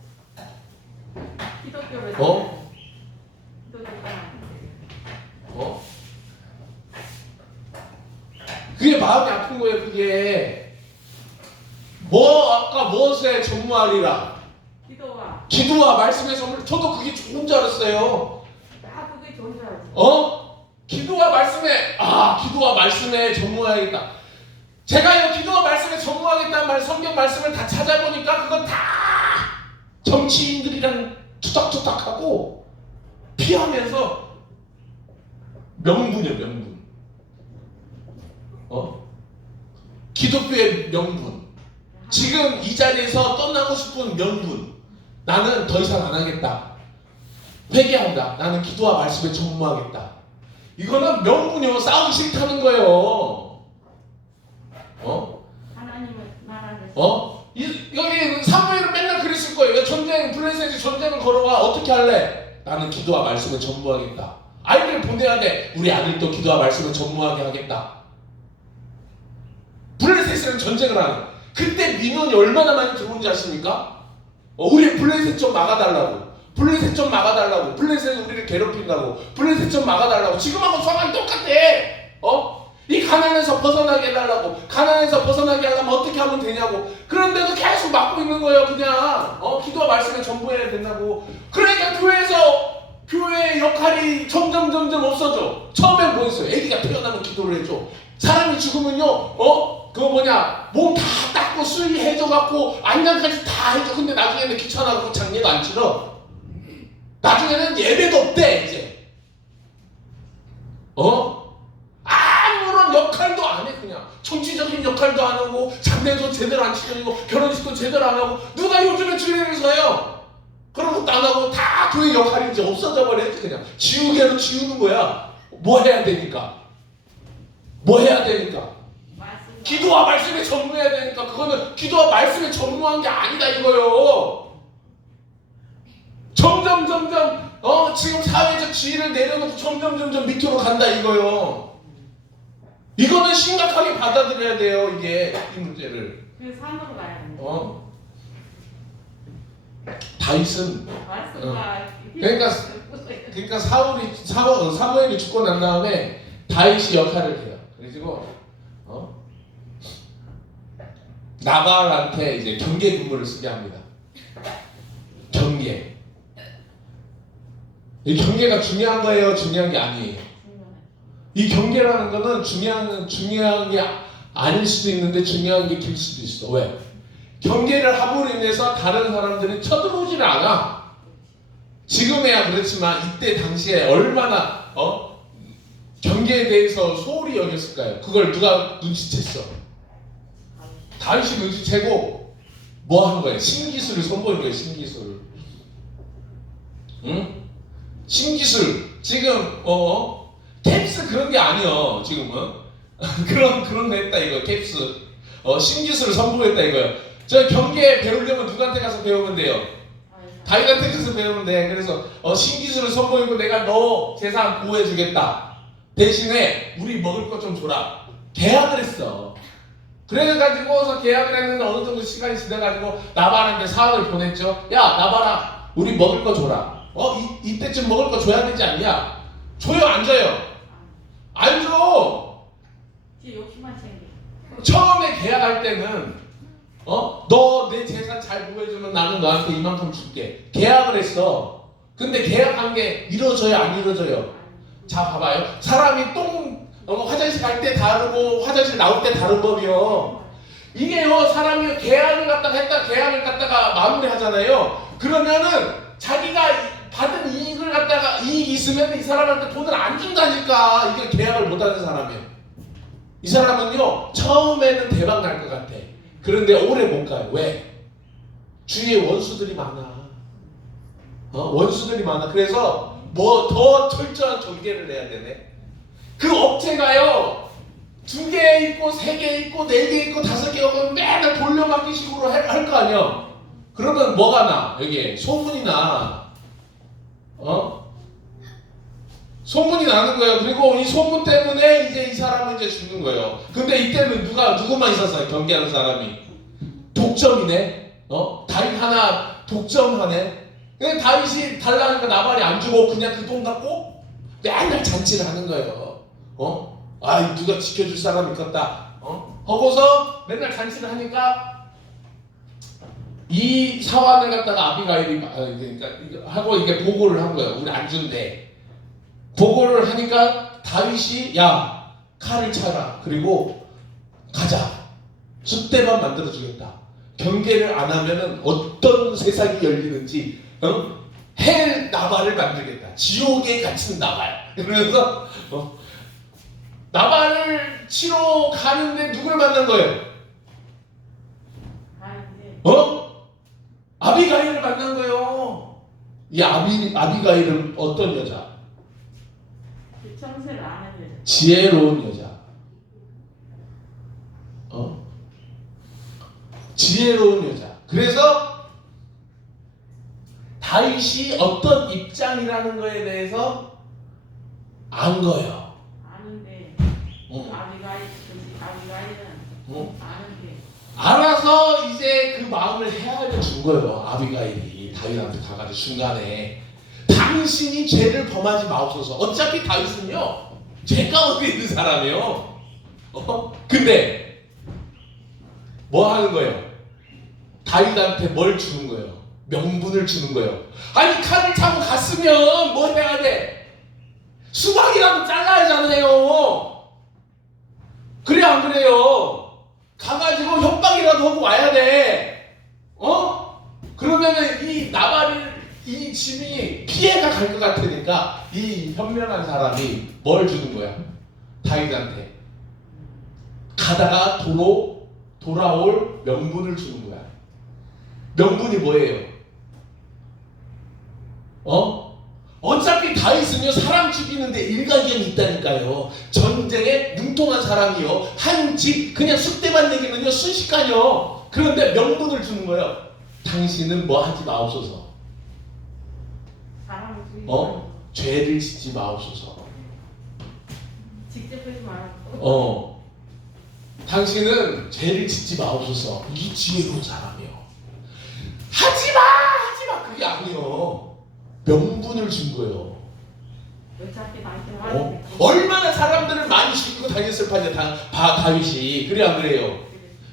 기독교를. 그게 마음이 아픈 거예요. 그게 아까 무엇에 전무하리라? 기도와 말씀의 선물. 저도 그게 좋은 줄 알았어요. 그게 좋은 줄 알았어. 기도와 말씀에 전무해야겠다. 제가요, 기도와 말씀에 전무하겠다는 말, 성경 말씀을 다 찾아보니까 그건 다 정치인들이랑 투닥투닥하고 피하면서 명분이에요, 명분. 기독교의 명분. 지금 이 자리에서 떠나고 싶은 명분. 나는 더 이상 안 하겠다. 회개한다. 나는 기도와 말씀에 전무하겠다. 이거는 명분이요. 싸우기 싫다는 거예요. 하나님을 말하는. 여기 사무엘은 맨날 그랬을 거예요. 블레셋이 전쟁을 걸어와. 어떻게 할래? 나는 기도와 말씀에 전무하겠다. 아이들 보내야 돼. 우리 아들도 기도와 말씀에 전무하게 하겠다. 블레셋이랑 전쟁을 하는. 그때 민원이 얼마나 많이 들어온지 아십니까? 우리 블레셋 좀 막아달라고. 블레셋 좀 막아달라고. 블레셋 우리를 괴롭힌다고. 블레셋 좀 막아달라고. 지금하고 상황이 똑같아. 이 가난에서 벗어나게 해달라고. 가난에서 벗어나게 하려면 어떻게 하면 되냐고. 그런데도 계속 막고 있는 거예요. 그냥 기도와 말씀에 전부해야 된다고. 그러니까 교회의 역할이 점점 없어져. 처음엔 뭐였어요? 아기가 태어나면 기도를 해줘. 사람이 죽으면요 몸 다 닦고 수리해줘갖고 안장까지 다 해줘. 근데 나중에는 귀찮아갖고 장례도 안 치러. 나중에는 예배도 없대 이제. 아무런 역할도 안 해. 그냥 정치적인 역할도 안 하고 장례도 제대로 안 치러지고 결혼식도 제대로 안 하고. 누가 요즘에 주례를 서요? 그런 것도 안 하고 다 교회 역할이 이제 없어져 버려야지. 그냥 지우개로 지우는 거야. 뭐 해야 되니까. 말씀. 기도와 말씀에 전무해야 되니까. 그거는 기도와 말씀에 전무한 게 아니다 이거요. 점점 지금 사회적 지위를 내려놓고 점점 밑으로 간다 이거요. 이거는 심각하게 받아들여야 돼요. 이게 이 문제를. 그 산으로 가야 된다. 다윗은 말씀과 그러니까 사무엘이 죽고 난 다음에 다윗이 역할을 해요. 그래가지고 나발한테 이제 경계 근무를 쓰게 합니다. 경계. 이 경계가 중요한 거예요? 중요한 게 아니에요? 이 경계라는 거는 중요한 게 아닐 수도 있는데 중요한 게 길 수도 있어. 왜? 경계를 함으로 인해서 다른 사람들이 쳐들어오지를 않아. 지금에야 그렇지만 이때 당시에 얼마나 경계에 대해서 소홀히 여겼을까요? 그걸 누가 눈치챘어? 다윗이 눈치채고 뭐 한 거예요? 신기술을 선보인 거예요. 신기술을. 응? 신기술. 지금 캡스 그런 게 아니요. 지금은 그런 거 했다 이거. 캡스 신기술을 선보였다 이거요. 저 경계 배우려면 누구한테 가서 배우면 돼요? 다윗한테 가서 배우면 돼. 그래서 신기술을 선보이고 내가 너 재산 보호해주겠다. 대신에 우리 먹을 것 좀 줘라. 계약을 했어. 그래가지고서 계약을 했는데 어느 정도 시간이 지나가지고 나발한테 사업을 보냈죠. 야 나발아, 우리 먹을 거 줘라. 이때쯤 먹을 거 줘야 되지 않냐? 줘요 안 줘요? 안 줘. 욕심만 챙겨. 처음에 계약할 때는 너 내 재산 잘 보호해주면 나는 너한테 이만큼 줄게. 계약을 했어. 근데 계약한 게 이루어져요 안 이루어져요? 자 봐봐요. 사람이 화장실 갈 때 다르고 화장실 나올 때 다른 법이요. 이게요, 사람이 계약을 갖다가 마무리하잖아요. 그러면은 자기가 받은 이익이 있으면 이 사람한테 돈을 안 준다니까. 이게 계약을 못하는 사람이에요. 이 사람은요 처음에는 대박 날 것 같아. 그런데 오래 못 가요. 왜? 주위에 원수들이 많아. 원수들이 많아. 그래서 뭐 더 철저한 경계를 해야 되네. 그 업체가요 2개 있고 3개 있고 4개 있고 5개 있고 맨날 돌려막기 식으로 할 거 아니야. 그러면 뭐가 나? 여기에 소문이 나. 소문이 나는 거예요. 그리고 이 소문 때문에 이제 이 사람은 이제 죽는 거예요. 근데 이때는 누구만 있었어요? 경계하는 사람이. 독점이네. 다윗 하나 독점하네. 근데 다윗이 달라니까 나발이 안 주고 그냥 그 돈 갖고 맨날 잔치를 하는 거예요. 누가 지켜줄 사람이 있겠다. 하고서 맨날 잔치를 하니까 이 사환을 갖다가 아비가일이 그러니까 하고 이게 보고를 한 거예요. 우리 안 준대. 보고를 하니까 다윗이 야 칼을 차라. 그리고 가자. 숫대만 만들어 주겠다. 경계를 안 하면은 어떤 세상이 열리는지 헬 나발을 만들겠다. 지옥에 갇힌 나발. 그러면서 나발을 치러 가는데 누굴 만난 거예요? 아비가일을 만난 거예요. 이 아비가일은 어떤 여자? 청소를 안 하는 여자. 지혜로운 여자. 지혜로운 여자. 그래서 다윗이 어떤 입장이라는 거에 대해서 안 거예요. 아는데 아비가일은 아는데 알아서 이제 그 마음을 헤아려 준 거예요. 아비가일이 다윗한테 가가지고 중간에 당신이 죄를 범하지 마옵소서. 어차피 다윗은요 죄 가운데 있는 사람이에요. 근데 뭐 하는 거예요? 다윗한테 뭘 주는 거예요? 명분을 주는 거예요. 아니 칼을 차고 갔으면 뭐 해야 돼? 수박이라도 잘라야 하잖아요. 그래 안 그래요? 가가지고 협박이라도 하고 와야 돼. 그러면은 이 나발이 이 집이 피해가 갈 것 같으니까 이 현명한 사람이 뭘 주는 거야? 다윗한테 가다가 돌아올 명분을 주는 거야. 명분이 뭐예요? 어차피 다윗은요 사람 죽이는데 일가견이 있다니까요. 전쟁에 능통한 사람이요. 한 집 그냥 쑥대밭 내기는요 순식간이요. 그런데 명분을 주는 거예요. 당신은 뭐 하지 마옵소서. 사람을 죽이고 죄를 짓지 마옵소서. 직접 하지 말고. 당신은 죄를 짓지 마옵소서. 이 지혜로운 사람이요. 하지마 그게 아니요. 명분을 준 거예요. 어차피 당신 말이 얼마나 사람들을 많이 죽이고 다녔을 판이야 다윗이. 그래 안 그래요?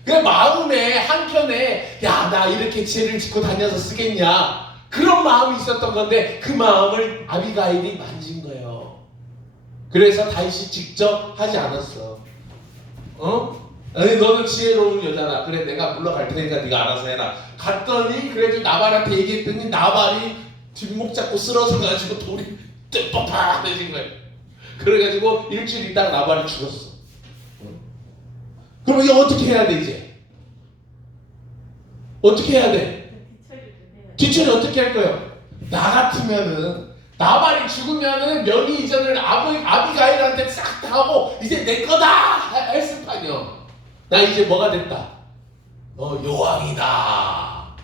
그 마음에 한켠에 야 나 이렇게 죄를 짓고 다녀서 쓰겠냐 그런 마음이 있었던 건데 그 마음을 아비가일이 만진 거예요. 그래서 다윗이 직접 하지 않았어. 아니 너는 지혜로운 여자라. 그래 내가 물러갈 테니까 네가 알아서 해라. 갔더니 그래도 나발한테 얘기했더니 나발이 뒷목 잡고 쓰러져 가지고 돌이 뻑뻑해진 거예요. 그래가지고 일주일 있다가 나발이 죽었어. 그럼 이제 어떻게 해야 돼 이제? 어떻게 해야 돼? 뒤처리 어떻게 할 거예요? 나 같으면은 나발이 죽으면은 명의 이전을 아비가일한테 싹 다 하고 이제 내 거다 했을 판이요. 나 이제 뭐가 됐다? 여왕이다.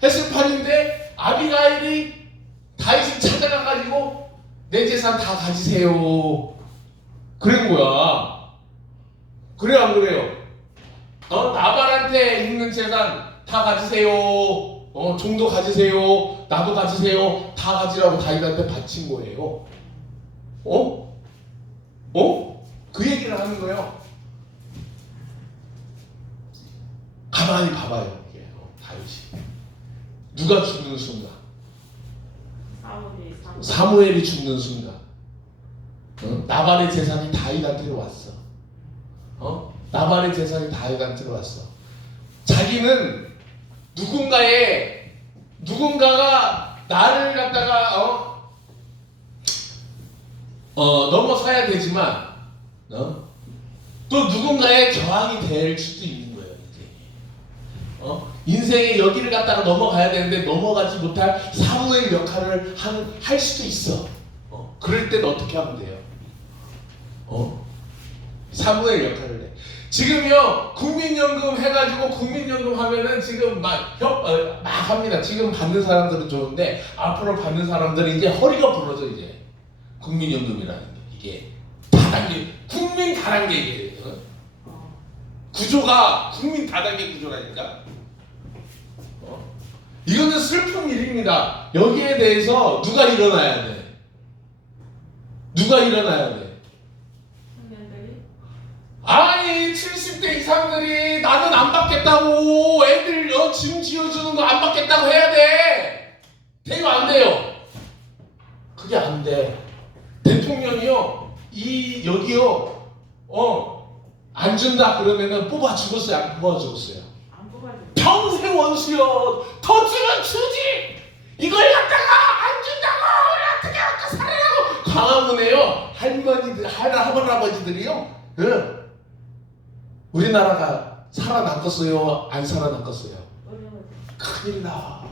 했을 판인데 아비가일이 다윗을 찾아가가지고 내 재산 다 가지세요. 그런 거야. 그래 안 그래요? 나발한테 있는 재산 다 가지세요. 종도 가지세요. 나도 가지세요. 다 가지라고 다윗한테 바친 거예요. 그 얘기를 하는 거예요. 가만히 봐봐요. 이게 다윗이 누가 죽는 순간, 사무엘이 죽는 순간, 나발의 재산이 다윗한테로 왔어. 나발의 재산이 다윗한테로 왔어. 자기는 누군가가 나를 갖다가 넘어서야 되지만 또 누군가의 저항이 될 수도 있는 거예요. 이제 인생의 여기를 갖다가 넘어가야 되는데 넘어가지 못할 사무엘 역할을 할 수도 있어. 그럴 땐 어떻게 하면 돼요? 사무엘 역할을 해. 지금요 국민연금 해가지고 국민연금 하면은 지금 막 합니다. 지금 받는 사람들은 좋은데 앞으로 받는 사람들은 이제 허리가 부러져. 이제 국민연금이라는 게 이게 다단계 국민 다단계 구조가 국민 다단계 구조라니까. 이거는 슬픈 일입니다. 여기에 대해서 누가 일어나야 돼? 누가 일어나야 돼? 아니 70대 이상들이 나는 안 받겠다고 애들 짐 지어주는 거 안 받겠다고 해야 돼. 돼요 안 돼요? 그게 안 돼. 대통령이요 여기요 안 준다 그러면은 뽑아 죽었어요? 안 뽑아 죽었어요? 안 뽑아줘. 평생 원수요. 더 주면 주지. 이걸 갖다가 안 준다고 어떻게 갖다 살아라고. 광화문에요 할머니들 할아버지들이요. 우리나라가 살아남겠어요? 안 살아남겠어요? 큰일 나.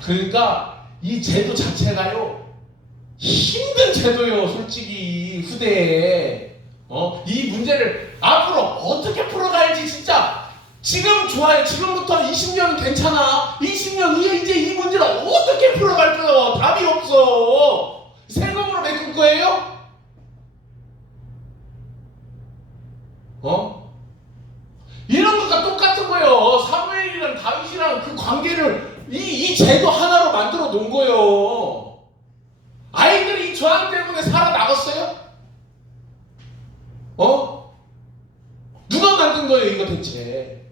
그러니까 이 제도 자체가요 힘든 제도요. 솔직히 후대에 이 문제를 앞으로 어떻게 풀어갈지 진짜 지금 좋아요. 지금부터 20년은 괜찮아. 20년 후에 이제 이 문제를 어떻게 풀어갈 거예요? 답이 없어. 세금으로 메꿀 거예요? 이런 것과 똑같은 거예요. 사무엘이랑 다윗이랑 그 관계를 이 제도 하나로 만들어 놓은 거예요. 아이들이 저항 때문에 때문에 살아나갔어요? 누가 만든 거예요 이거 대체?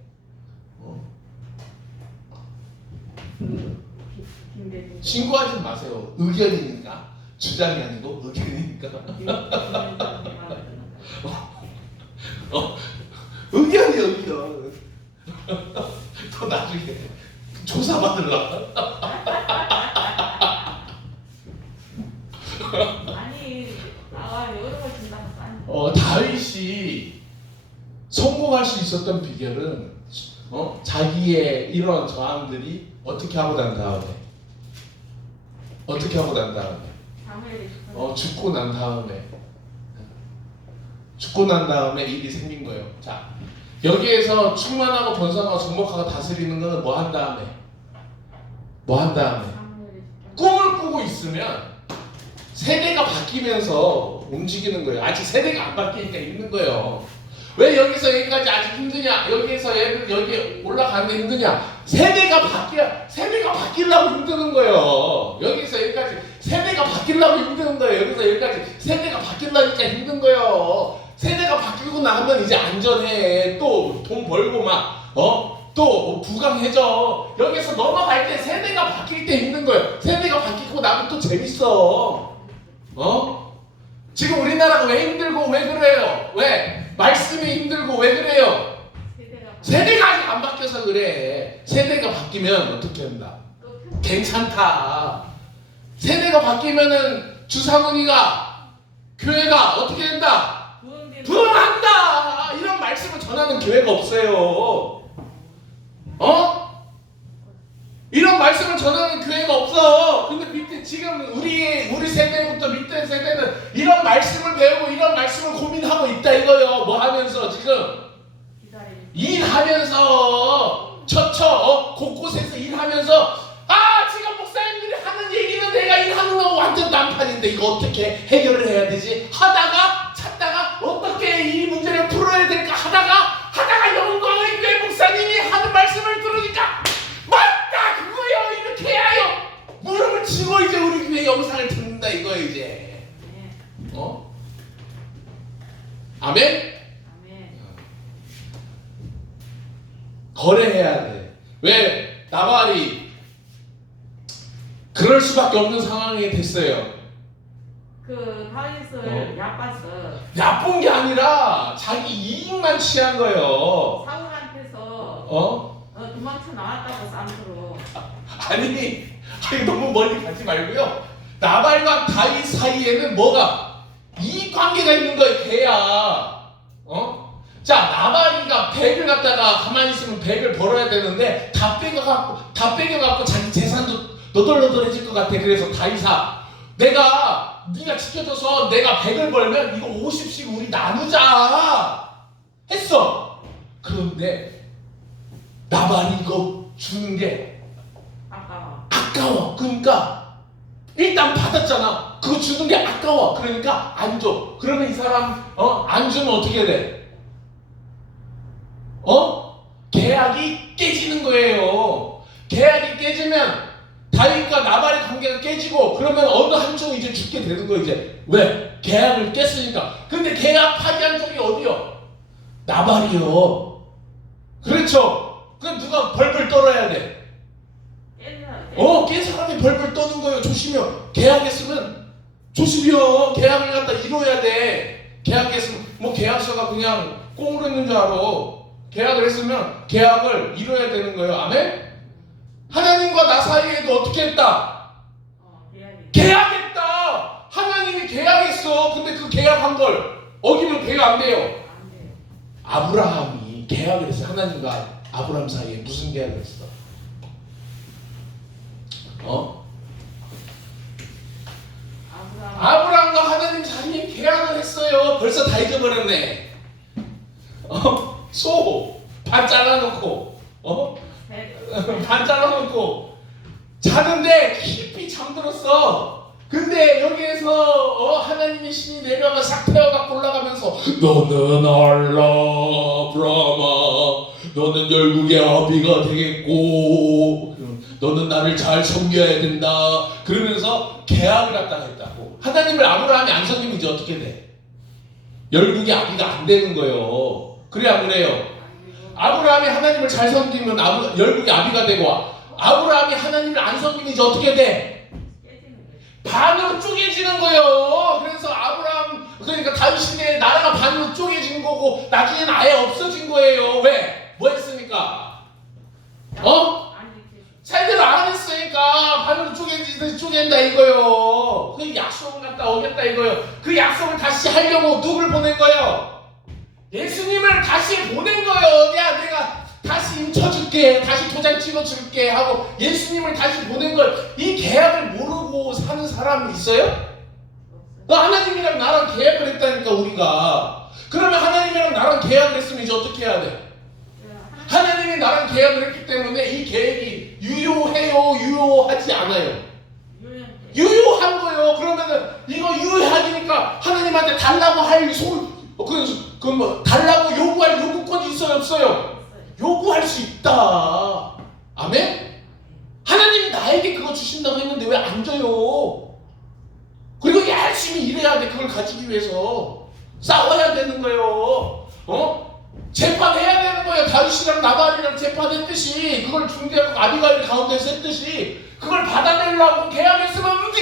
김대중. 신고하지 마세요. 의견이니까. 주장이 아니고 의견이니까. 의견이에요 의견. 또 나중에 조사 받으려고. 아니 나와 여러 걸 준다고 싼. 다윗이 성공할 수 있었던 비결은 자기의 이런 저항들이 어떻게 하고 난 다음에 사무엘이 죽고 난 다음에 일이 생긴 거예요. 자, 여기에서 충만하고 번성하고 정복하고 다스리는 거는 뭐 한 다음에 사무엘이 꿈을 꾸고 있으면 세대가 바뀌면서 움직이는 거예요. 아직 세대가 안 바뀌니까 있는 거예요. 왜 여기서 여기까지 아직 힘드냐? 여기에서 여기 올라가는 게 힘드냐? 세대가 바뀌려고 힘드는 거예요. 여기서 여기까지 세대가 바뀌려고 힘드는 거예요. 여기서 여기까지 세대가 바뀌려니까 힘든 거예요. 세대가 바뀌고 나면 이제 안전해. 또 돈 벌고 또 부강해져. 여기서 넘어갈 때 세대가 바뀔 때 힘든 거예요. 세대가 바뀌고 나면 또 재밌어. 지금 우리나라가 왜 힘들고 왜 그래요? 왜? 말씀이 힘들고 왜 그래요? 세대가 아직 안 바뀌어서 그래. 세대가 바뀌면 어떻게 한다? 괜찮다. 세대가 바뀌면은 주상훈이가 교회가 어떻게 된다? 부흥한다. 이런 말씀을 전하는 교회가 없어요. 이런 말씀을 전하는 교회가 없어. 근데 밑에 지금 우리 세대부터 밑에 세대는 이런 말씀을 배우고 이런 말씀을 고민하고 있다 이거요. 뭐 하면서 지금 일하면서 곳곳에서 일하면서 지금 목사님들이 하는 얘기는 내가 일하는 거 완전 난판인데 이거 어떻게 해결을 해야 되지? 하다가 찾다가 어떻게 이 문제를 풀어야 될까 하다가 영광의 교회 목사님이 하는 말씀을 들으니까 맞다 그거요 이렇게 해야요. 무릎을 치고 이제 우리 교회 영상을 듣는다 이거예요 이제. 아멘? 거래해야 돼. 왜? 나발이 그럴 수밖에 없는 상황이 됐어요. 그 다윗을 얕봤어. 나쁜 게 아니라 자기 이익만 취한 거예요. 사울한테서 도망쳐 나왔다고 쌈으로. 아니 너무 멀리 가지 말고요. 나발과 다윗 사이에는 뭐가 이익 관계가 있는 거예요. 걔야. 자, 나발이가 100을 갖다가 가만히 있으면 100을 벌어야 되는데 다 뺏겨갖고 자기 재산도 너덜너덜해질 것 같아. 그래서 다윗아, 네가 지켜줘서 내가 100을 벌면 이거 50씩 우리 나누자 했어. 그런데 나발이 이거 주는 게 아까워. 그러니까 일단 받았잖아. 그거 주는 게 아까워. 그러니까 안 줘. 그러면 이 사람 안 주면 어떻게 돼? 계약이 깨지는 거예요. 계약이 깨지면 다윗과 나발의 관계가 깨지고 그러면 어느 한쪽 이제 죽게 되는 거예요. 이제 왜? 계약을 깼으니까. 근데 계약 파기한 쪽이 어디요? 나발이요. 그렇죠. 그럼 누가 벌벌 떨어야 돼? 깬 사람이 벌벌 떠는 거예요. 조심해요. 계약했으면 조심해요. 계약을 갖다 이뤄야 돼. 계약했으면 뭐 계약서가 그냥 꽁으로 있는 줄 알아. 계약을 했으면 계약을 이뤄야 되는 거예요. 아멘? 하나님과 나 사이에도 어떻게 했다? 계약했다. 하나님이 계약했어. 근데 그 계약한 걸 어기면 계약 안 돼요. 아브라함이 계약을 했어. 하나님과 아브라함 사이에 무슨 계약을 했어? 아브라함과 하나님 사이에 계약을 했어요. 벌써 다 잊어버렸네. 소 반 잘라놓고 반 잘라놓고 자는데 깊이 잠들었어. 근데 여기에서 하나님의 신이 내려가 싹 태워갖고 올라가면서 너는 알라 브라마 너는 열국의 아비가 되겠고 너는 나를 잘 섬겨야 된다 그러면서 계약을 갖다가 했다고. 하나님을 아브라함이 안 섬기면 이제 어떻게 돼? 열국의 아비가 안 되는 거예요. 그래 안 그래요? 아브라함이 하나님을 잘 섬기면 열국의 아비가 되고, 아브라함이 하나님을 안 섬기면 이제 어떻게 돼? 반으로 쪼개지는 거예요. 그래서 그러니까 다윗의 나라가 반으로 쪼개진 거고 나중에는 아예 없어진 거예요. 왜? 뭐 했으니까? 살대로 안 했으니까 반으로 쪼갠다 이거요. 그 약속을 갖다 어겼다 이거요. 그 약속을 다시 하려고 누굴 보낸 거예요? 예수님을 다시 보낸 거예요. 내가 다시 인쳐줄게, 다시 도장 찍어줄게 하고 예수님을 다시 보낸 걸, 이 계약을 모르고 사는 사람이 있어요? 하나님이랑 나랑 계약을 했다니까 우리가. 그러면 하나님이랑 나랑 계약을 했으면 이제 어떻게 해야 돼? 하나님이 나랑 계약을 했기 때문에 이 계획이 유효해요? 유효하지 않아요? 유효한 거예요. 그러면은 이거 유효하니까 하나님한테 달라고 할 달라고 요구할 요구권이 있어요? 없어요? 요구할 수 있다. 아멘? 하나님이 나에게 그거 주신다고 했는데 왜 안 줘요? 그리고 열심히 일해야 돼. 그걸 가지기 위해서 싸워야 되는 거예요. 재판해야 되는 거예요. 다윗이랑 나발이랑 재판했듯이, 그걸 중재하고 아비가일 가운데서 했듯이 그걸 받아내려고 계약했으면,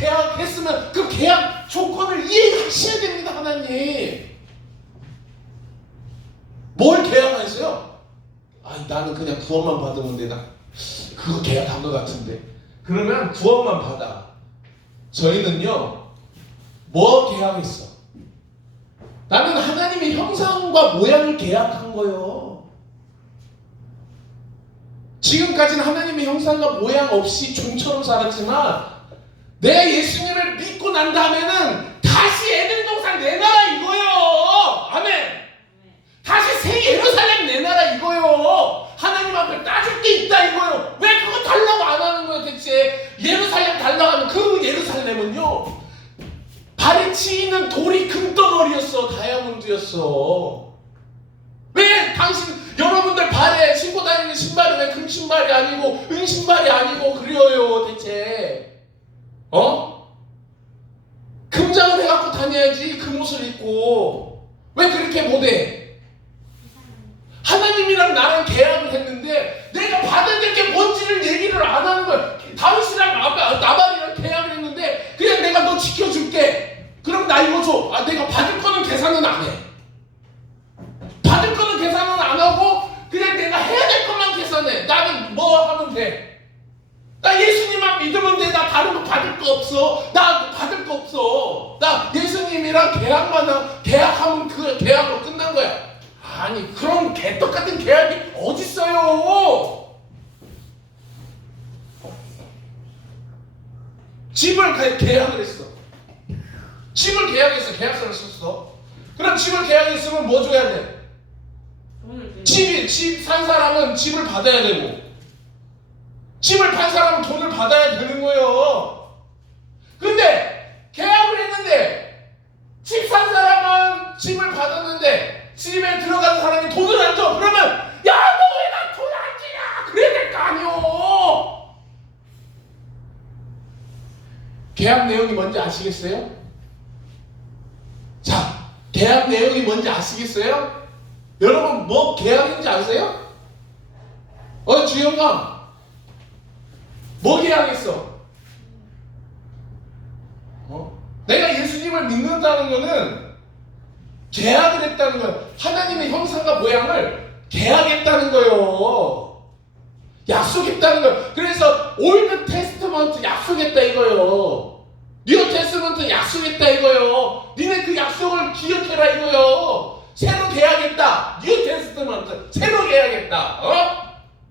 계약했으면 그 계약 조건을 이해하셔야 됩니다. 하나님 뭘 계약했어요? 나는 그냥 구원만 받으면 돼. 나 그거 계약한 것 같은데. 그러면 구원만 받아. 저희는요, 뭐 계약했어? 나는 하나님의 형상과 모양을 계약한 거예요. 지금까지는 하나님의 형상과 모양 없이 종처럼 살았지만, 내가 예수님을 믿고 난 다음에는 다시 에덴 동산 내 나라 이거요. 아멘. 다시 새 예루살렘 내 나라 이거요. 하나님 앞에 따질 게 있다 이거요. 왜 그거 달라고 안 하는 거예요 대체? 예루살렘 달라고 하면 그 예루살렘은요, 발에 치이는 돌이 금덩어리였어. 다이아몬드였어. 왜 여러분들 발에 신고 다니는 신발이 왜 금신발이 아니고 은신발이 아니고 그래요 대체? 금장을 해갖고 다녀야지 그 옷을 입고. 왜 그렇게 못해? 하나님이랑 나랑 계약을 했는데 내가 받아야 될 게 뭔지를 얘기를 안 하는 거야. 다윗이랑 나발이랑 계약을 했는데 그냥 내가 너 지켜줄게. 그럼 나 이거 줘. 내가 받을 거는 계산은 안 해. 받을 거는 계산은 안 하고 그냥 내가 해야 될 것만 계산해. 나는 뭐 하면 돼? 나 예수님만 믿으면 돼. 나 다른 거 받을 거 없어. 나 받을 거 없어. 나 예수님이랑 계약하면 그 계약으로 끝난 거야. 아니 그런 개떡같은 계약이 어딨어요? 집을 계약을 했어. 집을 계약했어. 계약서를 썼어. 그럼 집을 계약했으면 뭐 줘야 돼? 집 산 사람은 집을 받아야 되고, 집을 판 사람은 돈을 받아야 되는 거예요. 근데 계약을 했는데 집 산 사람은 집을 받았는데 집에 들어간 사람이 돈을 안 줘. 그러면 야, 너 왜 나 돈 안 주냐? 그래야 될 거 아니오. 계약 내용이 뭔지 아시겠어요? 자, 계약 내용이 뭔지 아시겠어요? 여러분 뭐 계약인지 아세요? 주영아, 뭐 계약했어? 내가 예수님을 믿는다는 거는 계약을 했다는 거예요. 하나님의 형상과 모양을 계약했다는 거예요. 약속했다는 거예요. 그래서 올드 테스트먼트 약속했다 이거예요. 뉴 테스트먼트 약속했다 이거예요. 니네 그 약속을 기억해라 이거예요. 새로 계약했다. 뉴 테스트먼트 새로 계약했다.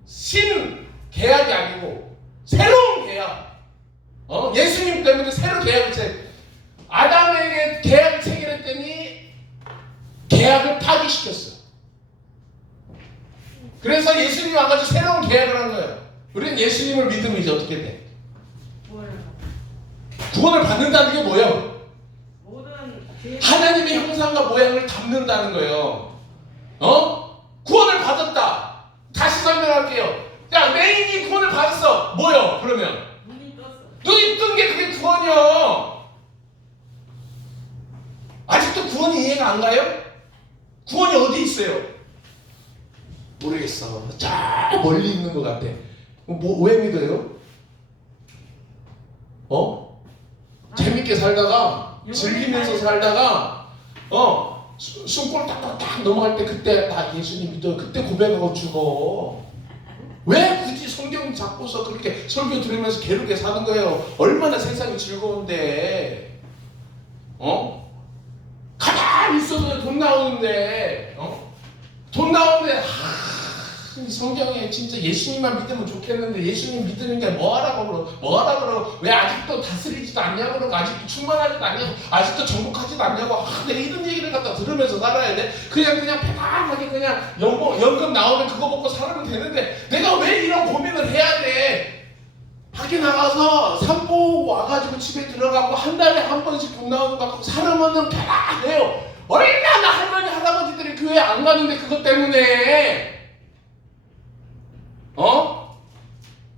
신 계약이 아니고 새로운 계약. 예수님 때문에 새로 계약을 아담에게 계약을 체결했더니 계약을 파기시켰어. 그래서 예수님이 와가지고 새로운 계약을 한 거예요. 우리는 예수님을 믿으면 이제 어떻게 돼? 구원을 받는다는 게 뭐예요? 하나님의 형상과 모양을 담는다는 거예요. 구원을 생각할게요. 야, 메인이 구원을 받았어. 뭐요? 그러면 눈이 떴어. 눈이 뜬 게 그게 구원이요. 아직도 구원이 이해가 안 가요? 구원이 어디 있어요? 모르겠어. 저 멀리 있는 것 같아. 왜 믿어요? 재밌게 살다가 즐기면서 살다가 숨골 딱딱딱 넘어갈 때 그때 나 예수님 믿어요. 그때 고백하고 죽어. 왜 굳이 성경 잡고서 그렇게 설교 들으면서 게으르게 사는 거예요? 얼마나 세상이 즐거운데. 가만히 있어도 돈 나오는데. 돈 나오는데 성경에 진짜 예수님만 믿으면 좋겠는데 예수님 믿는 게 뭐하라고 그러고 왜 아직도 다스리지도 않냐고 그러고 아직도 충만하지도 않냐고 아직도 정복하지도 않냐고 내가 이런 얘기를 갖다 들으면서 살아야 돼? 그냥 편안하게 그냥 연금 나오면 그거 먹고 살면 되는데 내가 왜 이런 고민을 해야 돼? 밖에 나가서 산보 와가지고 집에 들어가고 한 달에 한 번씩 돈 나오는 거 갖고 살으면 편안해요. 얼마나 할머니 할아버지들이 교회 안 가는데 그것 때문에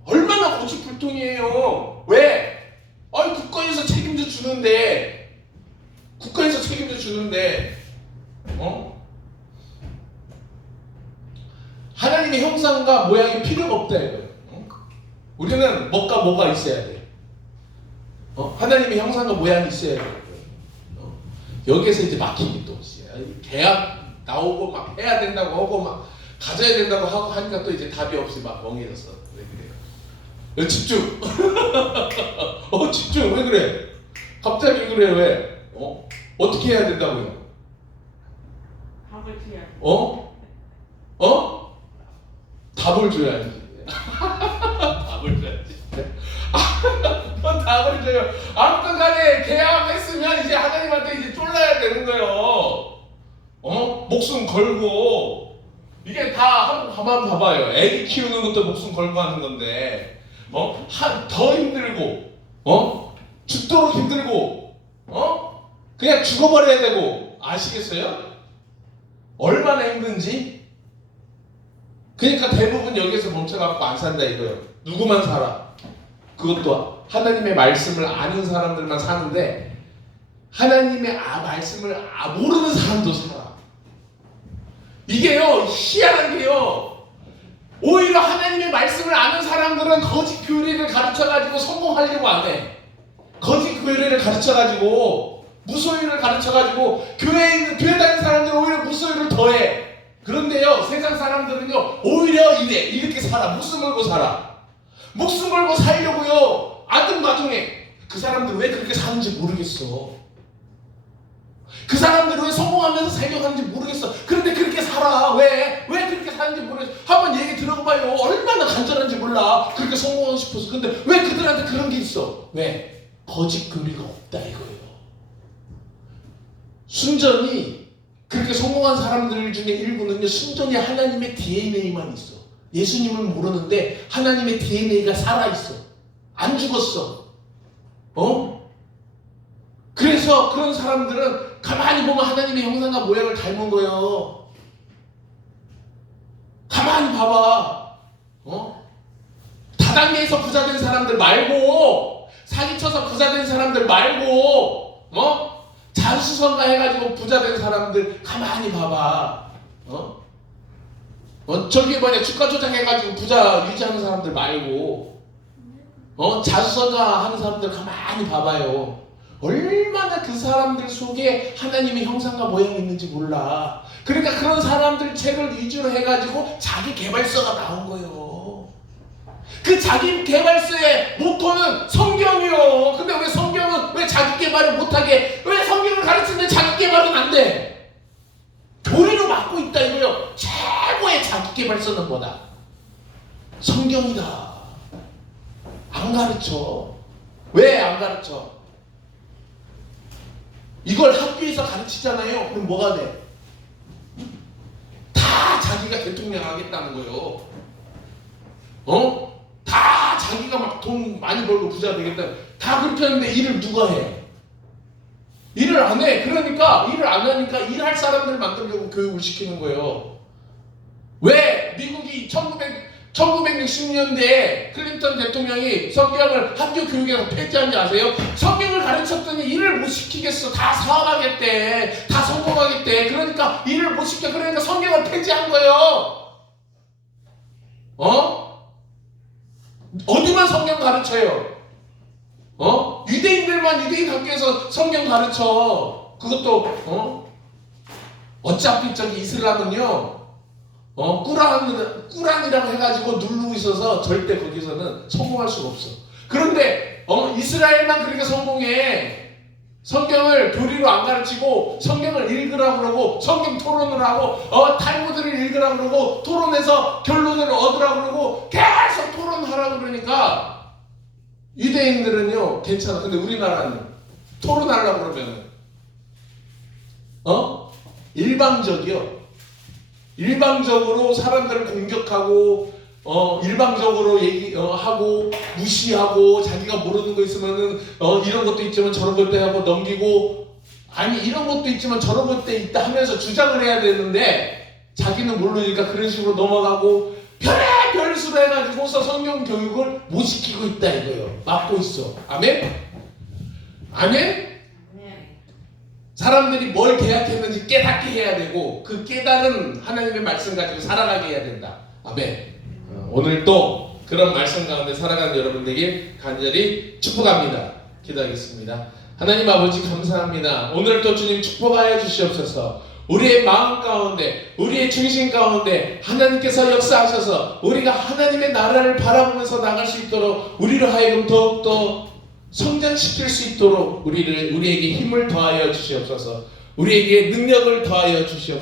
얼마나 고집불통이에요. 왜? 국가에서 책임져 주는데 하나님의 형상과 모양이 필요가 없다 이거예요. 우리는 뭐가 있어야 돼. 하나님의 형상과 모양이 있어야 돼. 여기에서 이제 막히기 또 있어요. 계약 나오고 막 해야 된다고 하고 막 가져야 된다고 하고 하니까 또 이제 답이 없이 막 멍해졌어. 왜 그래요? 집중. 집중. 왜 그래? 갑자기 그래 왜? 어떻게 해야 된다고요? 밥을 줘야. 답을 줘야지. 답을 줘야지. 답을 줘요. 아무튼 간에 계약했으면 이제 하나님한테 이제 쫄라야 되는 거예요. 목숨 걸고. 이게 다 한번 가만 봐봐요. 애기 키우는 것도 목숨 걸고 하는 건데, 더 힘들고, 죽도록 힘들고, 그냥 죽어버려야 되고, 아시겠어요? 얼마나 힘든지? 그러니까 대부분 여기서 멈춰갖고 안 산다 이거예요. 누구만 살아? 그것도 하나님의 말씀을 아는 사람들만 사는데, 하나님의 말씀을 모르는 사람도 살아. 이게요, 희한한 게요, 오히려 하나님의 말씀을 아는 사람들은 거짓 교리를 가르쳐가지고 성공하려고 안 해. 거짓 교리를 가르쳐가지고, 무소유를 가르쳐가지고, 교회 다니는 사람들은 오히려 무소유를 더해. 그런데요, 세상 사람들은요, 오히려 이렇게 살아. 목숨 걸고 살아. 목숨 걸고 살려고요, 아등바등해. 그 사람들 왜 그렇게 사는지 모르겠어. 그 사람들은 왜 성공하면서 살려가는지 모르겠어. 그런데 그렇게 살아. 왜 그렇게 사는지 모르겠어. 한번 얘기 들어봐요. 얼마나 간절한지 몰라. 그렇게 성공하고 싶어서. 근데 왜 그들한테 그런 게 있어? 왜? 거짓 교리가 없다 이거예요. 순전히 그렇게 성공한 사람들 중에 일부는요, 순전히 하나님의 DNA만 있어. 예수님을 모르는데 하나님의 DNA가 살아있어. 안 죽었어. 그래서 그런 사람들은 가만히 보면 하나님의 형상과 모양을 닮은 거예요. 가만히 봐봐. 다단계에서 부자 된 사람들 말고, 사기쳐서 부자 된 사람들 말고, 자수성가 해가지고 부자 된 사람들 가만히 봐봐. 저기 주가 조작해가지고 부자 유지하는 사람들 말고, 자수성가 하는 사람들 가만히 봐봐요. 얼마나 그 사람들 속에 하나님의 형상과 모양이 있는지 몰라. 그러니까 그런 사람들 책을 위주로 해가지고 자기 개발서가 나온 거예요. 그 자기 개발서의 모토는 성경이요. 근데 왜 성경은 왜 자기 개발을 못하게, 왜 성경을 가르치는데 자기 개발은 안 돼? 교리로 막고 있다 이거요. 최고의 자기 개발서는 뭐다? 성경이다. 안 가르쳐. 왜 안 가르쳐? 이걸 학교에서 가르치잖아요. 그럼 뭐가 돼? 다 자기가 대통령 하겠다는 거예요. 다 자기가 막 돈 많이 벌고 부자 되겠다. 다 그렇게 하는데 일을 누가 해? 일을 안 해. 그러니까 일을 안 하니까 일할 사람들 만들려고 교육을 시키는 거예요. 왜 미국이 1960년대에 클린턴 대통령이 성경을 학교 교육에서 폐지한지 아세요? 성경을 가르쳤더니 일을 못 시키겠어. 다 사업하겠대. 다 성공하겠대. 그러니까 일을 못 시켜. 그러니까 성경을 폐지한 거예요. 어디만 성경 가르쳐요? 유대인들만 유대인 학교에서 성경 가르쳐. 그것도 어차피 저기 이슬람은요 꾸란이라고 해가지고 누르고 있어서 절대 거기서는 성공할 수가 없어. 그런데 이스라엘만 그렇게 성공해. 성경을 교리로 안 가르치고 성경을 읽으라고 그러고 성경 토론을 하고 탈무드를 읽으라고 그러고 토론해서 결론을 얻으라고 그러고 계속 토론하라고 그러니까 유대인들은요 괜찮아. 근데 우리나라는 토론하려고 그러면 일방적으로 사람들을 공격하고 일방적으로 얘기하고 무시하고 자기가 모르는 거 있으면은 이런 것도 있지만 저런 것도 하고 넘기고 아니 이런 것도 있지만 저런 것도 있다 하면서 주장을 해야 되는데 자기는 모르니까 그런 식으로 넘어가고 별의 수로 해가지고서 성경 교육을 못 시키고 있다 이거예요. 막고 있어. 아멘? 아멘? 사람들이 뭘 계약했는지 깨닫게 해야 되고 그 깨달은 하나님의 말씀 가지고 살아가게 해야 된다. 아멘. 오늘 또 그런 말씀 가운데 살아가는 여러분들에게 간절히 축복합니다. 기도하겠습니다. 하나님 아버지 감사합니다. 오늘 또 주님 축복하여 주시옵소서. 우리의 마음 가운데 우리의 중심 가운데 하나님께서 역사하셔서 우리가 하나님의 나라를 바라보면서 나갈 수 있도록 우리로 하여금 더욱더 성장시킬 수 있도록 우리에게 힘을 더하여 주시옵소서. 우리에게 능력을 더하여 주시옵소서.